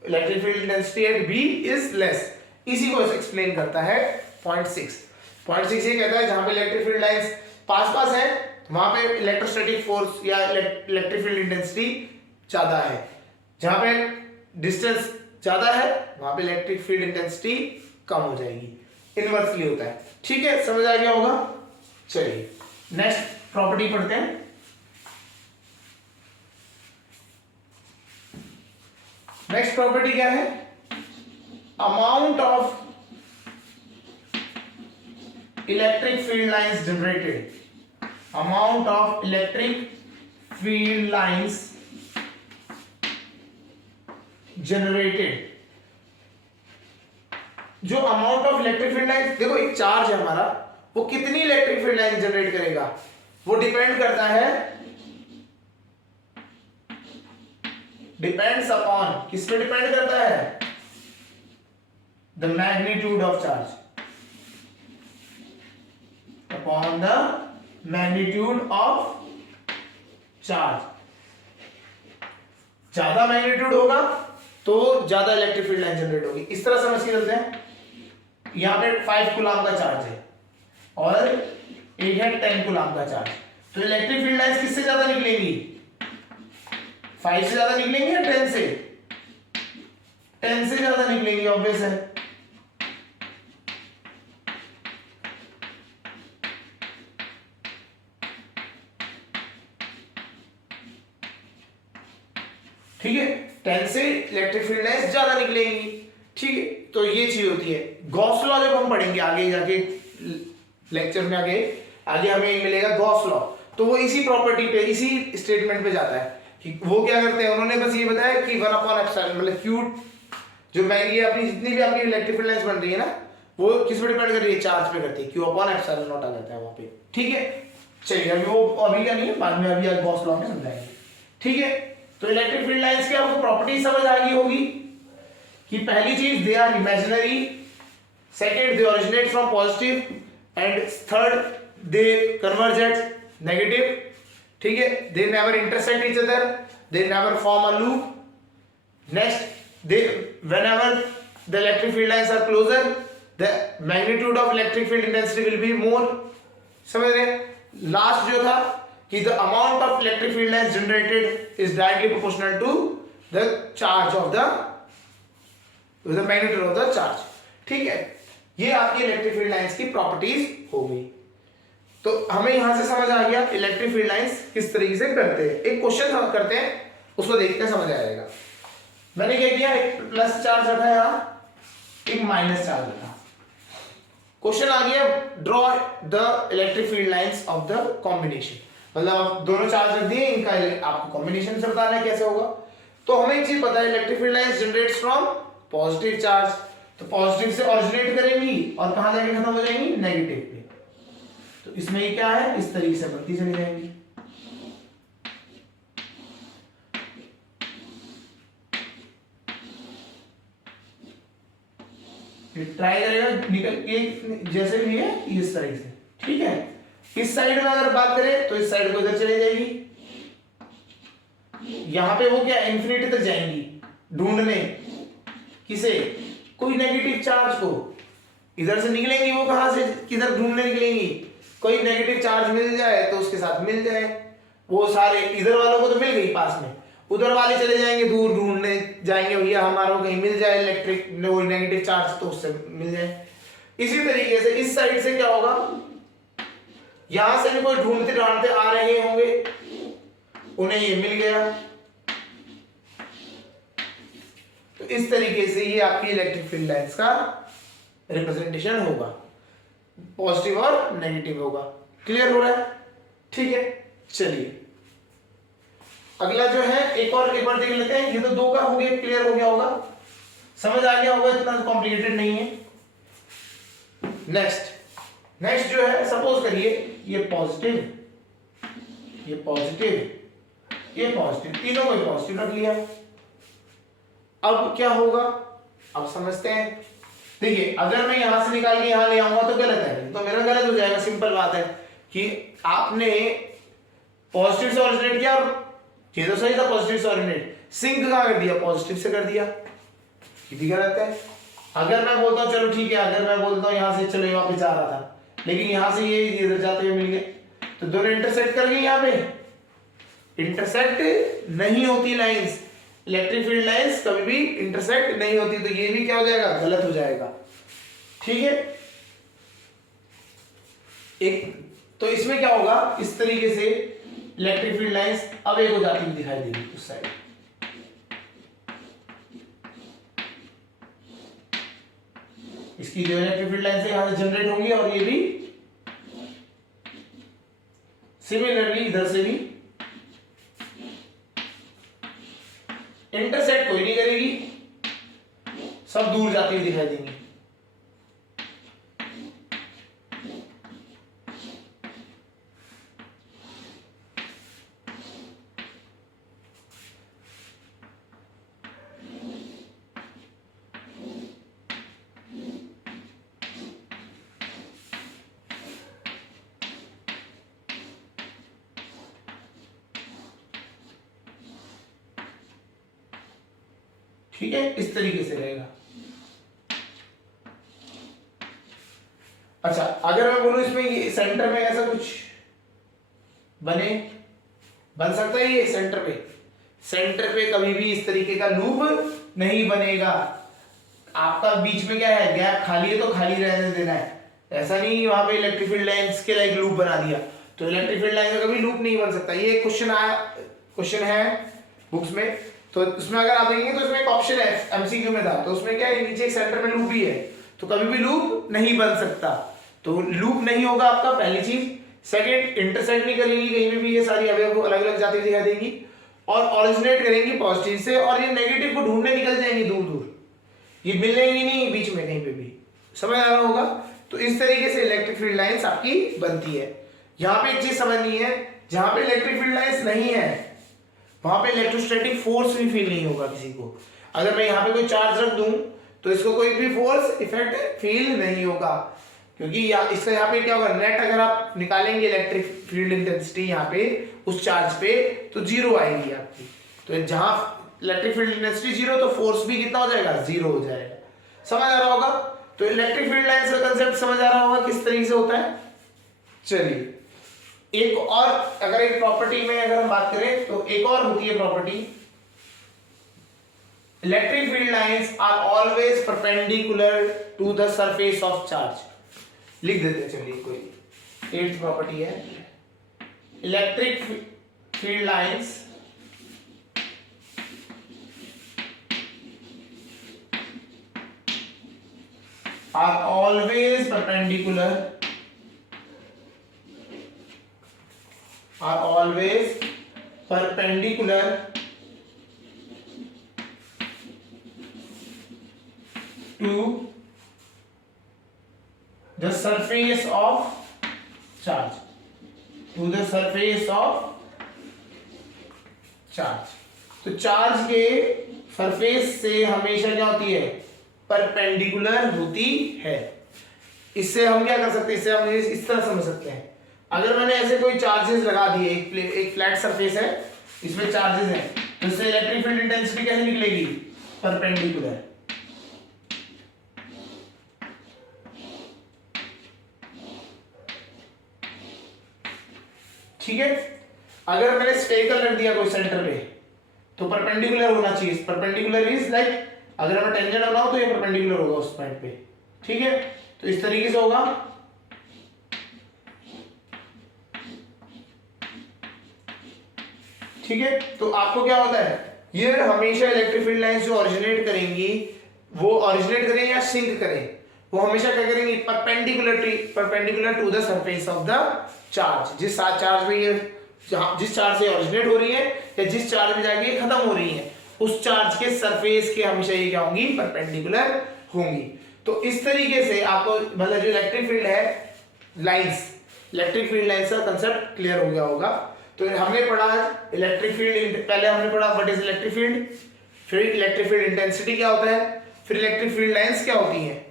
electric field intensity at B is less. इसी को एक्सप्लेन करता है पॉइंट 6 ये कहता है जहां पे इलेक्ट्रिक फील्ड लाइंस पास पास है वहां पे इलेक्ट्रोस्टैटिक फोर्स या इलेक्ट्रिक फील्ड इंटेंसिटी ज्यादा है, जहां पे डिस्टेंस ज्यादा है वहां पे इलेक्ट्रिक फील्ड इंटेंसिटी कम हो जाएगी, इनवर्सली होता है, ठीक है, समझ आ गया होगा। चलिए नेक्स्ट प्रॉपर्टी पढ़ते हैं। नेक्स्ट प्रॉपर्टी क्या है, amount of electric field lines generated, amount of electric field lines generated, जो amount of electric field lines, देखो एक चार्ज है हमारा, वो कितनी इलेक्ट्रिक फील्ड लाइन जनरेट करेगा, वो डिपेंड करता है, डिपेंड्स अपॉन, किस पे डिपेंड करता है, the magnitude of charge, upon the magnitude of charge. ज्यादा मैग्नीट्यूड होगा तो ज्यादा इलेक्ट्रिक फील्ड लाइन जनरेट होगी। इस तरह समझ के चलते हैं, यहां पे 5 कूलम का चार्ज है और एक है 10 कूलम का चार्ज, तो इलेक्ट्रिक फील्ड लाइंस किससे ज्यादा निकलेंगी, 5 से ज्यादा निकलेंगी या 10 से, 10 से ज्यादा निकलेंगी, ऑब्वियस है। ठीक है, 10 से इलेक्ट्रिक फील्ड लाइंस ज्यादा निकलेंगी, ठीक है। तो ये चीज होती है, गॉस लॉ जब हम पढ़ेंगे आगे जाके लेक्चर में, आगे हमें मिलेगा गॉस लॉ, तो वो इसी प्रॉपर्टी पे, इसी स्टेटमेंट पे जाता है कि वो क्या करते हैं, उन्होंने बस ये बताया कि 1/ε मतलब क्यू, जो मैं ये अपनी जितनी भी आपकी इलेक्ट्रिक फील्ड लाइंस बन रही है ना, वो किस पे डिपेंड कर रही है, चार्ज पे करती है, Q/ε0 आ जाता है वहां पे, ठीक है। चलिए अभी वो अभी का नहीं है, बाद में अभी गॉस लॉ में समझाएंगे, ठीक है। तो इलेक्ट्रिक फील्ड लाइंस की आपको प्रॉपर्टी समझ आ गई होगी कि पहली चीज they are imaginary, second they originate from positive, and third they converge at negative, ठीक है, they never intersect each other, they never form a loop, next they whenever the electric field lines are closer the magnitude of electric field intensity will be more, समझ रहे। Last जो था कि the amount of electric field lines generated is directly proportional to the charge of the magnitude of the charge, ठीक है। ये आपकी electric field lines की प्रॉपर्टीज हो गई। तो हमें यहां से समझ आ गया इलेक्ट्रिक फील्ड लाइंस किस तरीके से करते हैं। एक क्वेश्चन हम करते हैं, उसको देखते हैं, समझ आ जाएगा। मैंने क्या किया, एक प्लस चार्ज रखा है यहां, एक माइनस चार्ज रखा, क्वेश्चन आ गया draw the electric field lines of the combination, मतलब आप दोनों चार्ज रख दिए, इनका आपको कॉम्बिनेशन से बताना है कैसे होगा। तो हमें एक चीज पता है, electric field lines generates from positive charge, तो पॉजिटिव से ओरिजिनेट करेंगी और कहां जाके खत्म हो जाएंगी, नेगेटिव पे। तो इसमें क्या है, इस तरीके से बनती चली जाएंगी, ये ट्राई करेगा निकल एक जैसे भी है इस तरह से, ठीक है। इस साइड में अगर बात करें तो इस साइड को इधर चली जाएगी, यहां पे वो क्या इंफिनिटी तक जाएंगी ढूंढने किसे, कोई नेगेटिव चार्ज को। इधर से निकलेंगी वो कहां से, किधर ढूंढने निकलेंगी, कोई नेगेटिव चार्ज मिल जाए तो उसके साथ मिल जाए। वो सारे इधर वालों को तो मिल गई पास में, उधर वाले चले जाएंगे दूर ढूंढने जाएंगे, भैया हमारे को कहीं मिल जाए इलेक्ट्रिक वो नेगेटिव चार्ज तो उससे मिल जाए। इसी तरीके से इस साइड से क्या होगा, यहां से भी कोई ढूंढते ढूंढते आ रहे होंगे, उन्हें ये मिल गया। तो इस तरीके से ये आपकी इलेक्ट्रिक फील्ड लाइंस का रिप्रेजेंटेशन होगा, पॉजिटिव और नेगेटिव होगा। क्लियर हो रहा है, ठीक है। चलिए अगला जो है एक बार देख लेते हैं। ये तो दो का हो गया, क्लियर हो गया होगा, समझ आ गया होगा, इतना कॉम्प्लिकेटेड नहीं है। नेक्स्ट जो है, सपोज करिए ये पॉजिटिव, ये पॉजिटिव, ये पॉजिटिव, तीनों को पॉजिटिव रख लिया। अब क्या होगा, अब समझते हैं। देखिए अगर मैं यहां से निकाल के यहां ले आऊंगा तो गलत है, तो मेरा गलत हो जाएगा। सिंपल बात है कि आपने पॉजिटिव से ऑरिजिनेट किया और ये तो सही था, पॉजिटिव से ऑरिजिनेट, सिंक कहां कर दिया, पॉजिटिव से कर दिया, ये भी गलत है। अगर मैं बोलता हूं चलो ठीक है, अगर मैं बोलता हूं यहां से चलो ये वापस आ रहा था, लेकिन यहां से ये इधर जाते हुए मिल गए, तो दोनों इंटरसेक्ट कर गए। यहां पे इंटरसेक्ट नहीं होती लाइंस, इलेक्ट्रिक फील्ड लाइंस कभी भी इंटरसेक्ट नहीं होती, तो ये भी क्या हो जाएगा, गलत हो जाएगा, ठीक है। एक तो इसमें क्या होगा, इस तरीके से इलेक्ट्रिक फील्ड लाइंस अब एक हो जाती हुई दिखाई देगी उस साइड। इसकी जो इलेक्ट्रिक फील्ड लाइंस है यहां से जनरेट होंगी और ये भी सिमिलरली इधर से भी इंटरसेक्ट कोई नहीं करेगी, सब दूर जाती हुई दिखाई देंगी। ठीक है, इस तरीके से रहेगा। अच्छा अगर मैं बोलूं इसमें ये सेंटर में ऐसा कुछ बन सकता है, ये सेंटर पे कभी भी इस तरीके का लूप नहीं बनेगा। आपका बीच में क्या है, गैप खाली है तो खाली रहने देना है, ऐसा नहीं वहां पे इलेक्ट्रिक फील्ड लाइंस के लाइक लूप बना दिया, तो इलेक्ट्रिक फील्ड लाइन का कभी लूप नहीं बन सकता। ये क्वेश्चन है बुक्स में, तो उसमें अगर आप देखेंगे तो उसमें एक ऑप्शन है एमसीक्यू में था, तो उसमें क्या है, नीचे एक सेंटर में लूप भी है, तो कभी भी लूप नहीं बन सकता, तो लूप नहीं होगा आपका, पहली चीज। सेकंड, इंटरसेक्ट नहीं करेंगी कहीं पे भी, ये सारी अवयव अलग अलग जाती हुई दिखाई देंगी, और ऑरिजिनेट करेंगी पॉजिटिव से, और ये नेगेटिव को ढूंढने निकल जाएंगी दूर दूर, ये मिलेंगी नहीं बीच में कहीं पे भी, समझ आ रहा होगा। तो इस तरीके से इलेक्ट्रिक फील्ड लाइंस आपकी बनती है। यहाँ पे एक चीज समझनी है, जहां पे इलेक्ट्रिक फील्ड लाइंस नहीं है वहां पे इलेक्ट्रोस्टैटिक फोर्स भी फील नहीं होगा किसी को। अगर मैं यहाँ पे कोई चार्ज रख दूं तो इसको कोई भी फोर्स इफेक्ट फील नहीं होगा, क्योंकि इसका यहाँ पे क्या होगा, नेट अगर आप निकालेंगे इलेक्ट्रिक फील्ड इंटेंसिटी यहाँ पे उस चार्ज पे, तो जीरो आएगी आपकी। तो जहां इलेक्ट्रिक फील्ड इंटेंसिटी जीरो, तो फोर्स भी कितना हो जाएगा, जीरो हो जाएगा। समझ आ रहा होगा। तो इलेक्ट्रिक फील्ड लाइंस का कंसेप्ट समझ आ रहा होगा किस तरीके से होता है। चलिए एक और, अगर एक प्रॉपर्टी में अगर हम बात करें तो एक और होती है property, electric field lines are always perpendicular to the surface of charge. लिख देते हैं, चलिए कोई 8th प्रॉपर्टी है, electric field lines are always perpendicular to the surface of charge, तो चार्ज के सरफेस से हमेशा क्या होती है, परपेंडिकुलर होती है। इससे हम क्या कर सकते हैं, इससे हम इस तरह समझ सकते हैं, अगर मैंने ऐसे कोई चार्जेस लगा दिए, एक फ्लैट सरफेस है, इसमें चार्जेस हैं, तो इससे इलेक्ट्रिक फील्ड इंटेंसिटी कैसे निकलेगी, परपेंडिकुलर। ठीक है, अगर मैंने स्फेरिकल रख दिया कोई सेंटर पे तो परपेंडिकुलर होना चाहिए। परपेंडिकुलर इज लाइक अगर मैं टेंजेंट बनाऊं तो ये परपेंडिकुलर होगा उस पॉइंट पे। ठीक है, तो इस तरीके से होगा। ठीक है, तो आपको क्या होता है, ये हमेशा इलेक्ट्रिक फील्ड लाइंस जो ओरिजिनेट करेंगी, वो ओरिजिनेट करें या सिंक करें, वो हमेशा क्या करेंगी, perpendicular to the surface of the charge. जिस चार्ज में ये जिस चार्ज से ओरिजिनेट हो रही है या जिस चार्ज में जाके खत्म हो रही है, उस चार्ज के सरफेस के हमेशा ये क्या होंगी, परपेंडिकुलर होंगी। तो इस तरीके से आपको मतलब जो इलेक्ट्रिक फील्ड है लाइंस, इलेक्ट्रिक फील्ड लाइंस का कंसेप्ट क्लियर हो गया होगा। तो हमने पढ़ा इलेक्ट्रिक फील्ड, पहले हमने पढ़ा व्हाट इज इलेक्ट्रिक फील्ड, फिर इलेक्ट्रिक फील्ड इंटेंसिटी क्या होता है, फिर इलेक्ट्रिक फील्ड लाइंस क्या होती हैं,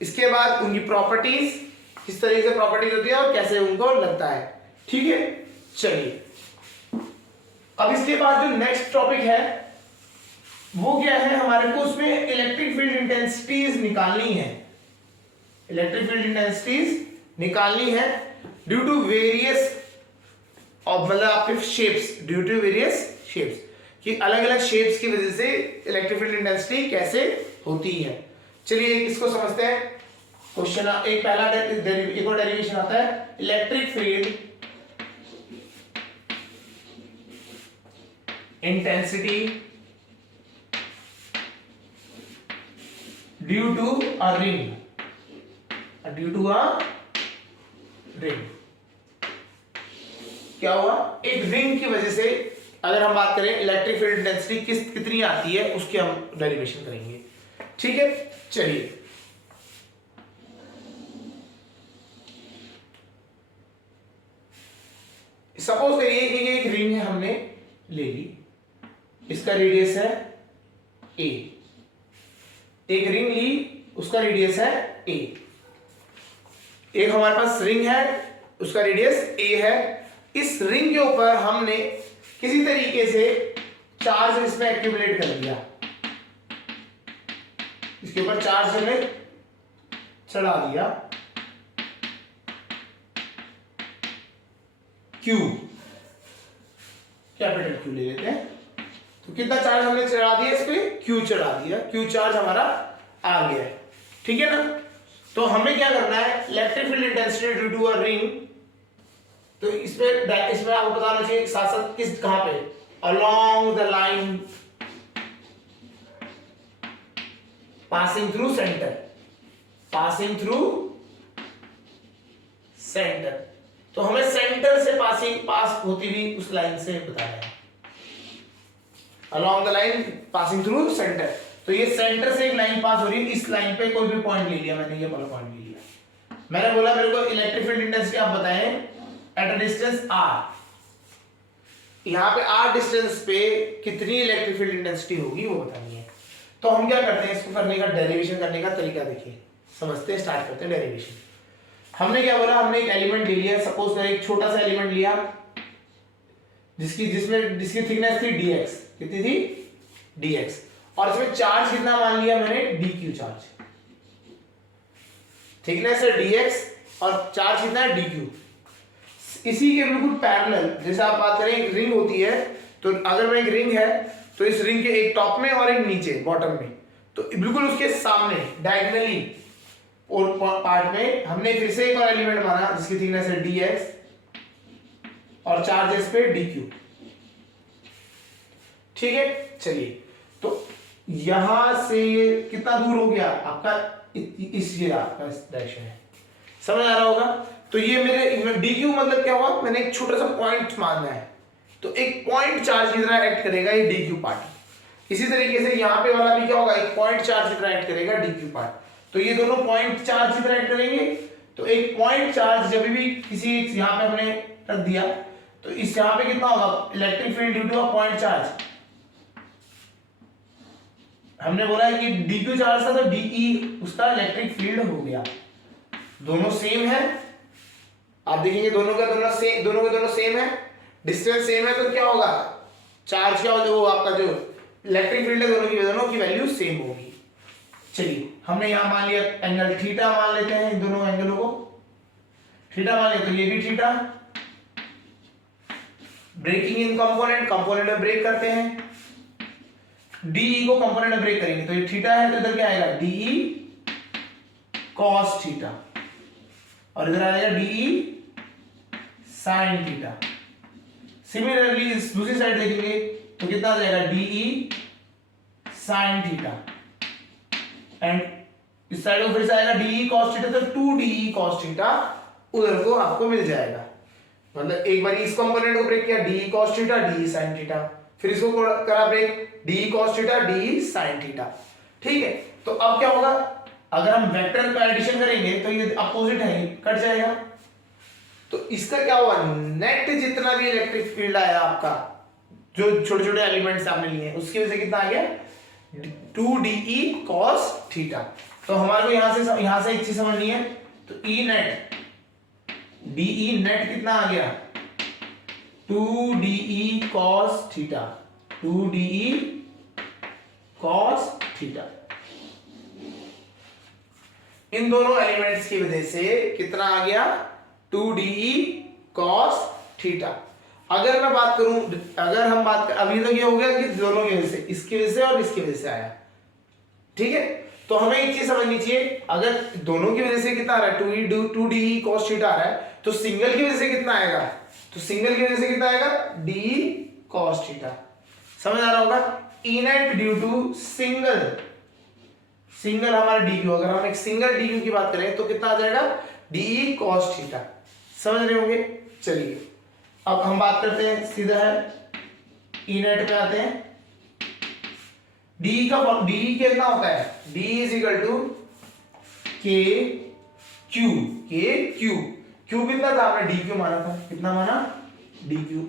इसके बाद उनकी प्रॉपर्टीज, किस तरीके से प्रॉपर्टीज होती है और कैसे उनको लगता है। ठीक है, चलिए अब इसके बाद जो नेक्स्ट टॉपिक है वो क्या है, हमारे को उसमें इलेक्ट्रिक फील्ड इंटेंसिटीज निकालनी है। इलेक्ट्रिक फील्ड इंटेंसिटीज निकालनी है ड्यू टू वेरियस और मतलब आपके shapes, due to various shapes, कि अलग अलग शेप्स की वजह से इलेक्ट्रिक फील्ड इंटेंसिटी कैसे होती है। चलिए इसको समझते हैं। क्वेश्चन एक पहला एक और डेरिवेशन आता है, electric field intensity due to a ring, due to a ring. क्या हुआ, एक रिंग की वजह से अगर हम बात करें इलेक्ट्रिक फील्ड इंटेंसिटी कितनी आती है, उसकी हम डेरिवेशन करेंगे। ठीक है, चलिए सपोज करिए कि एक रिंग है, हमने ले ली, इसका रेडियस है a, एक रिंग ली उसका रेडियस है a, एक हमारे पास रिंग है उसका रेडियस a है। इस रिंग के ऊपर हमने किसी तरीके से चार्ज इसमें एक्यूमुलेट कर दिया, इसके ऊपर चार्ज हमने चढ़ा दिया Q, कैपिटल Q ले लेते हैं। तो कितना चार्ज हमने चढ़ा दिया इस पे, Q चढ़ा दिया, Q चार्ज हमारा आ गया है। ठीक है ना, तो हमें क्या करना है, electric field intensity due to a ring, तो इसमें आपको बताना चाहिए साथ साथ किस कहां पे, along the line passing through centre, passing through centre. तो हमें सेंटर से पास होती हुई उस लाइन से बताया है, along the line passing through centre. तो ये सेंटर से एक लाइन पास हो रही है, इस लाइन पे कोई भी पॉइंट ले लिया मैंने, ये वाला पॉइंट ले लिया। मैंने बोला मेरे को इलेक्ट्रिक फील्ड इंटेंसिटी आप बताएं एट अ डिस्टेंस r, यहां पे r डिस्टेंस पे कितनी इलेक्ट्रिक फील्ड इंटेंसिटी होगी वो बतानी है। तो हम क्या करते हैं, इसको करने का डेरिवेशन करने का तरीका देखिए, समझते हैं, स्टार्ट करते हैं डेरिवेशन। हमने क्या बोला, हमने एक एलिमेंट ले लिया, सपोज कर एक छोटा सा एलिमेंट लिया जिसकी थिकनेस थी dx, कितनी थी dx, और इसमें चार्ज कितना मान लिया मैंने, dq चार्ज, थिकनेस है dx और चार्ज कितना है dq। इसी के बिल्कुल पैरेलल, जैसे आप बात करें एक रिंग होती है, तो अगर मैं एक रिंग है तो इस रिंग के एक टॉप में और एक नीचे बॉटम में, तो बिल्कुल उसके सामने डायगोनली और पार्ट में हमने फिर से एक और एलिमेंट माना जिसकी थिकनेस है dx और चार्ज इस पे dq। ठीक है, चलिए तो यहां से कितना दूर हो गया आपका, इस ये आपका डायरेक्शन है, समझ आ रहा होगा। तो ये मेरे dq मतलब क्या हुआ, मैंने एक छोटा सा पॉइंट मानना है, तो एक पॉइंट चार्ज की तरह एक्ट करेगा ये dq पार्ट। इसी तरीके से यहाँ पे वाला भी क्या होगा, एक पॉइंट चार्ज की तरह एक्ट करेगा dq पार्ट। तो ये दोनों पॉइंट चार्ज की तरह एक्ट करेंगे। तो एक पॉइंट चार्ज जब भी किसी यहाँ पे हमने रख दिया, तो इस यहाँ पे कितना होगा, electric field due to a point charge, हमने बोला है कि dq चार्ज था तो de उसका इलेक्ट्रिक फील्ड हो गया। दोनों सेम है, आप देखेंगे दोनों का दोनों सेम है, डिस्टेंस सेम है, तो क्या होगा चार्ज क्या होगा, वो आपका जो इलेक्ट्रिक फील्ड है दोनों की वैल्यू सेम होगी। चलिए हमने यहां मान लिया एंगल थीटा मान लेते हैं, इन दोनों एंगलों को थीटा मान लिया, तो ये भी थीटा। ब्रेकिंग इन कंपोनेंट में ब्रेक करते हैं, डीई को कंपोनेंट में ब्रेक करेंगे तो ये थीटा है, तो इधर क्या आएगा डीई कॉस थीटा, और इधर आएगा डीई साइन थीटा। सिमिलरली दूसरी साइड देखेंगे तो कितना आ जाएगा डीई साइन थीटा, एंड इस साइड को फिर से आएगा डीई कॉस थीटा, तो 2 कॉस थीटा उधर को आपको मिल जाएगा। मतलब एक बार इस कंपोनेंट को ब्रेक किया d E cos theta d E sine theta, फिर इसको करा break d E cos theta d E sine theta. ठीक है, तो अब क्या होगा, अगर हम वेक्टर का एडिशन करेंगे तो ये अपोजिट है, कट जाएगा, तो इसका क्या हुआ नेट जितना भी इलेक्ट्रिक फील्ड आया आपका, जो छोटे छोटे एलिमेंट्स आपने लिए उसकी वजह से कितना आ गया 2de cos थीटा। तो हमारे को यहां से एक चीज समझनी है, तो E नेट de नेट कितना आ गया 2de cos theta, 2de cos theta. इन दोनों एलिमेंट्स की वजह से कितना आ गया 2de cos थीटा। अगर मैं बात करूं, अगर हम बात कर, अभी तक ये हो गया कि दोनों की वजह से, इसकी वजह से और इसकी वजह से आया, ठीक है। तो हमें एक चीज समझनी चाहिए, अगर दोनों की वजह से कितना आ रहा है 2de cos थीटा आ रहा है, तो सिंगल की वजह से कितना आएगा, तो सिंगल की वजह से कितना आएगा de cos थीटा। समझ आ रहा होगा, E net due to single हमारा dq, अगर हम एक सिंगल dq की बात करें तो कितना आ जाएगा de cos थीटा। समझ रहे होंगे। चलिए अब हम बात करते हैं, सीधा है E नेट पे आते हैं। डी कितना होता है, D is equal to K Q कितना था, आपने DQ माना था, कितना माना DQ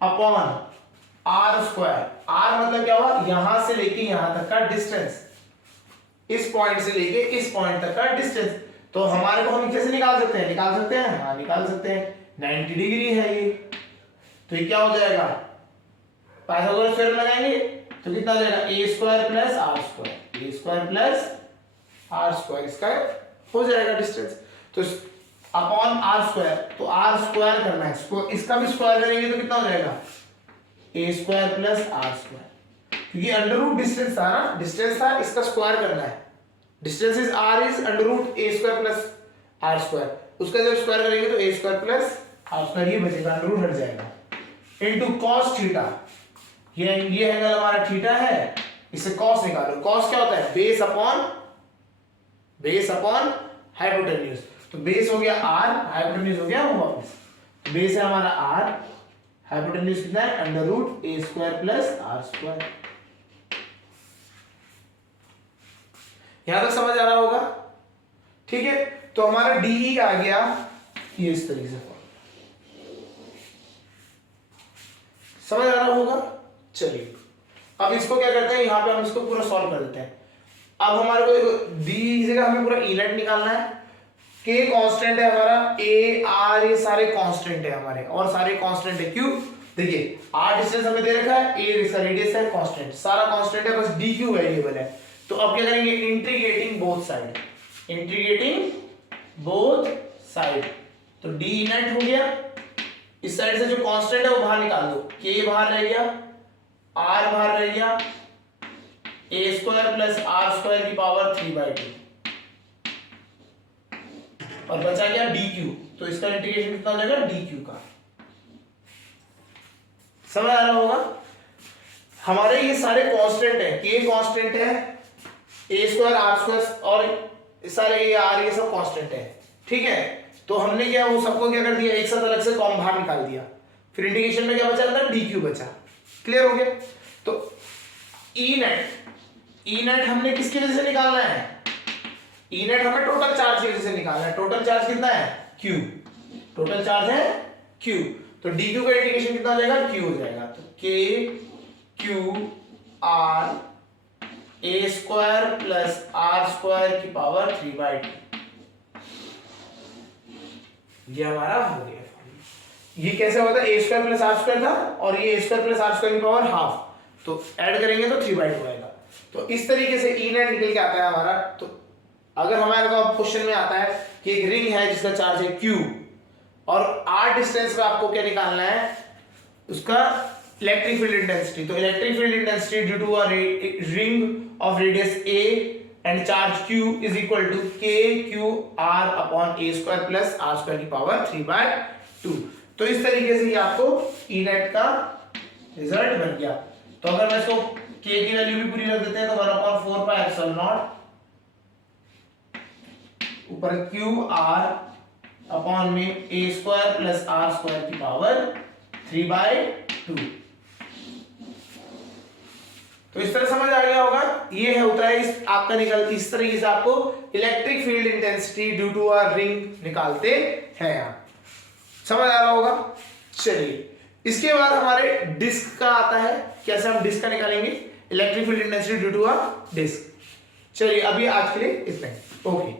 upon R square. R मतलब क्या हुआ, यहां से लेके यहां तक का डिस्टेंस, इस पॉइंट से लेके इस पॉइंट तक का डिस्टेंस। तो हमारे को हम कैसे निकाल सकते हैं, हाँ निकाल सकते हैं, 90 डिग्री है ये, तो ये क्या हो जाएगा, पाइथागोरस थ्योरम लगाएंगे तो कितना आ जाएगा a square plus r square, इसका हो जाएगा डिस्टेंस, तो अपॉन r स्क्वायर, तो r स्क्वायर करना है, इसका भी स्क्वायर करेंगे तो कितना हो जाएगा a square plus r square, क्योंकि अंडर रूट डिस्टेंस था ना, डिस्टेंस था, इसका स्क्वायर करना है, distance is r is under root a square plus r square, उसका जब स्क्वायर करेंगे तो a square plus r square ये बचेगा, अंडर रूट हट जाएगा, इनटू cos थीटा, ये एंगल हमारा थीटा है, इसे cos निकालो, cos क्या होता है बेस अपॉन हाइपोटेन्यूज, तो बेस हो गया r, हाइपोटेन्यूज हो गया वापस, बेस है हमारा r, हाइपोटेन्यूज कितना है under root a square plus r square. यहां तक समझ आ रहा होगा, ठीक है। तो हमारा DE आ गया ये इस तरीके से, समझ आ रहा होगा। चलिए अब इसको क्या करते हैं, यहां पे हम इसको पूरा सॉल्व कर देते हैं। अब हमारे को देखो डी की जगह हमें पूरा ई नेट निकालना है, के कांस्टेंट है हमारा, ए आर ये सारे कांस्टेंट है हमारे, और सारे कांस्टेंट है, क्यों देखिए आर डिस्टेंस हमें दे रखा है, ए इसका रेडियस है, कांस्टेंट सारा कांस्टेंट है, बस डी क्यू वेरिएबल है। तो अब क्या करेंगे, इंटीग्रेटिंग बोथ साइड, तो डी नेट हो गया, इस साइड से जो कांस्टेंट है वो बाहर निकाल दो, के बाहर रह गया, आर बाहर रह गया, ए स्क्वायर प्लस आर स्क्वायर की पावर 3/2, और बचा गया डी क्यू, तो इसका इंटीग्रेशन कितना हो जाएगा डी क्यू का। समझ आ रहा होगा, हमारे ये सारे कांस्टेंट है, के कांस्टेंट है, ए स्क्वायर आर स्क्वायर और सारे ए आर ये सब कांस्टेंट है, ठीक है। तो हमने क्या वो सबको क्या कर दिया, एक साथ अलग से कॉम बाहर निकाल दिया, फिर इंटीग्रेशन में क्या बचा था डी क्यू बचा, क्लियर हो गया। तो ई नेट हमने किसकी वजह से निकालना है, ई नेट हमें टोटल चार्ज की वजह से निकालना है, टोटल चार्ज कितना है क्यू, टोटल चार्ज है क्यू, तो डी क्यू का इंटीग्रेशन कितना हो जाएगा क्यू हो जाएगा, तो K Q R A square plus R square की पावर 3/2। ये हमारा हो गया। ये कैसे होता है, A square plus R square था और ये A square plus R square की पावर हाफ, तो ऐड करेंगे तो 3/2 आएगा। तो इस तरीके से ई नेट निकल के आता है हमारा। तो अगर हमारे को क्वेश्चन में आता है कि एक रिंग है जिसका चार्ज है Q और r डिस्टेंस पे आपको क्या निकालना है, उसका इलेक्ट्रिक फील्ड इंटेंसिटी। तो electric field intensity due to a ring of radius a and charge Q is equal to KQR upon a square plus r square की पावर 3/2। तो इस तरीके से ये आपको ई नेट का रिजल्ट बन गया। तो अगर मैं इसको k की वैल्यू भी पूरी रख देते हैं तो 1/4 पाई एप्सिलॉन नॉट ऊपर QR अपॉन में a square plus r square की पावर 3/2। तो इस तरह समझ आ गया होगा। ये है होता है इस आपका इस तरीके से आपको electric field intensity due to a ring निकालते हैं। आप समझ आ रहा होगा। चलिए इसके बाद हमारे डिस्क का आता है, कैसे हम डिस्क का निकालेंगे, electric field intensity due to a disc. चलिए अभी आज के लिए इतना ही, ओके।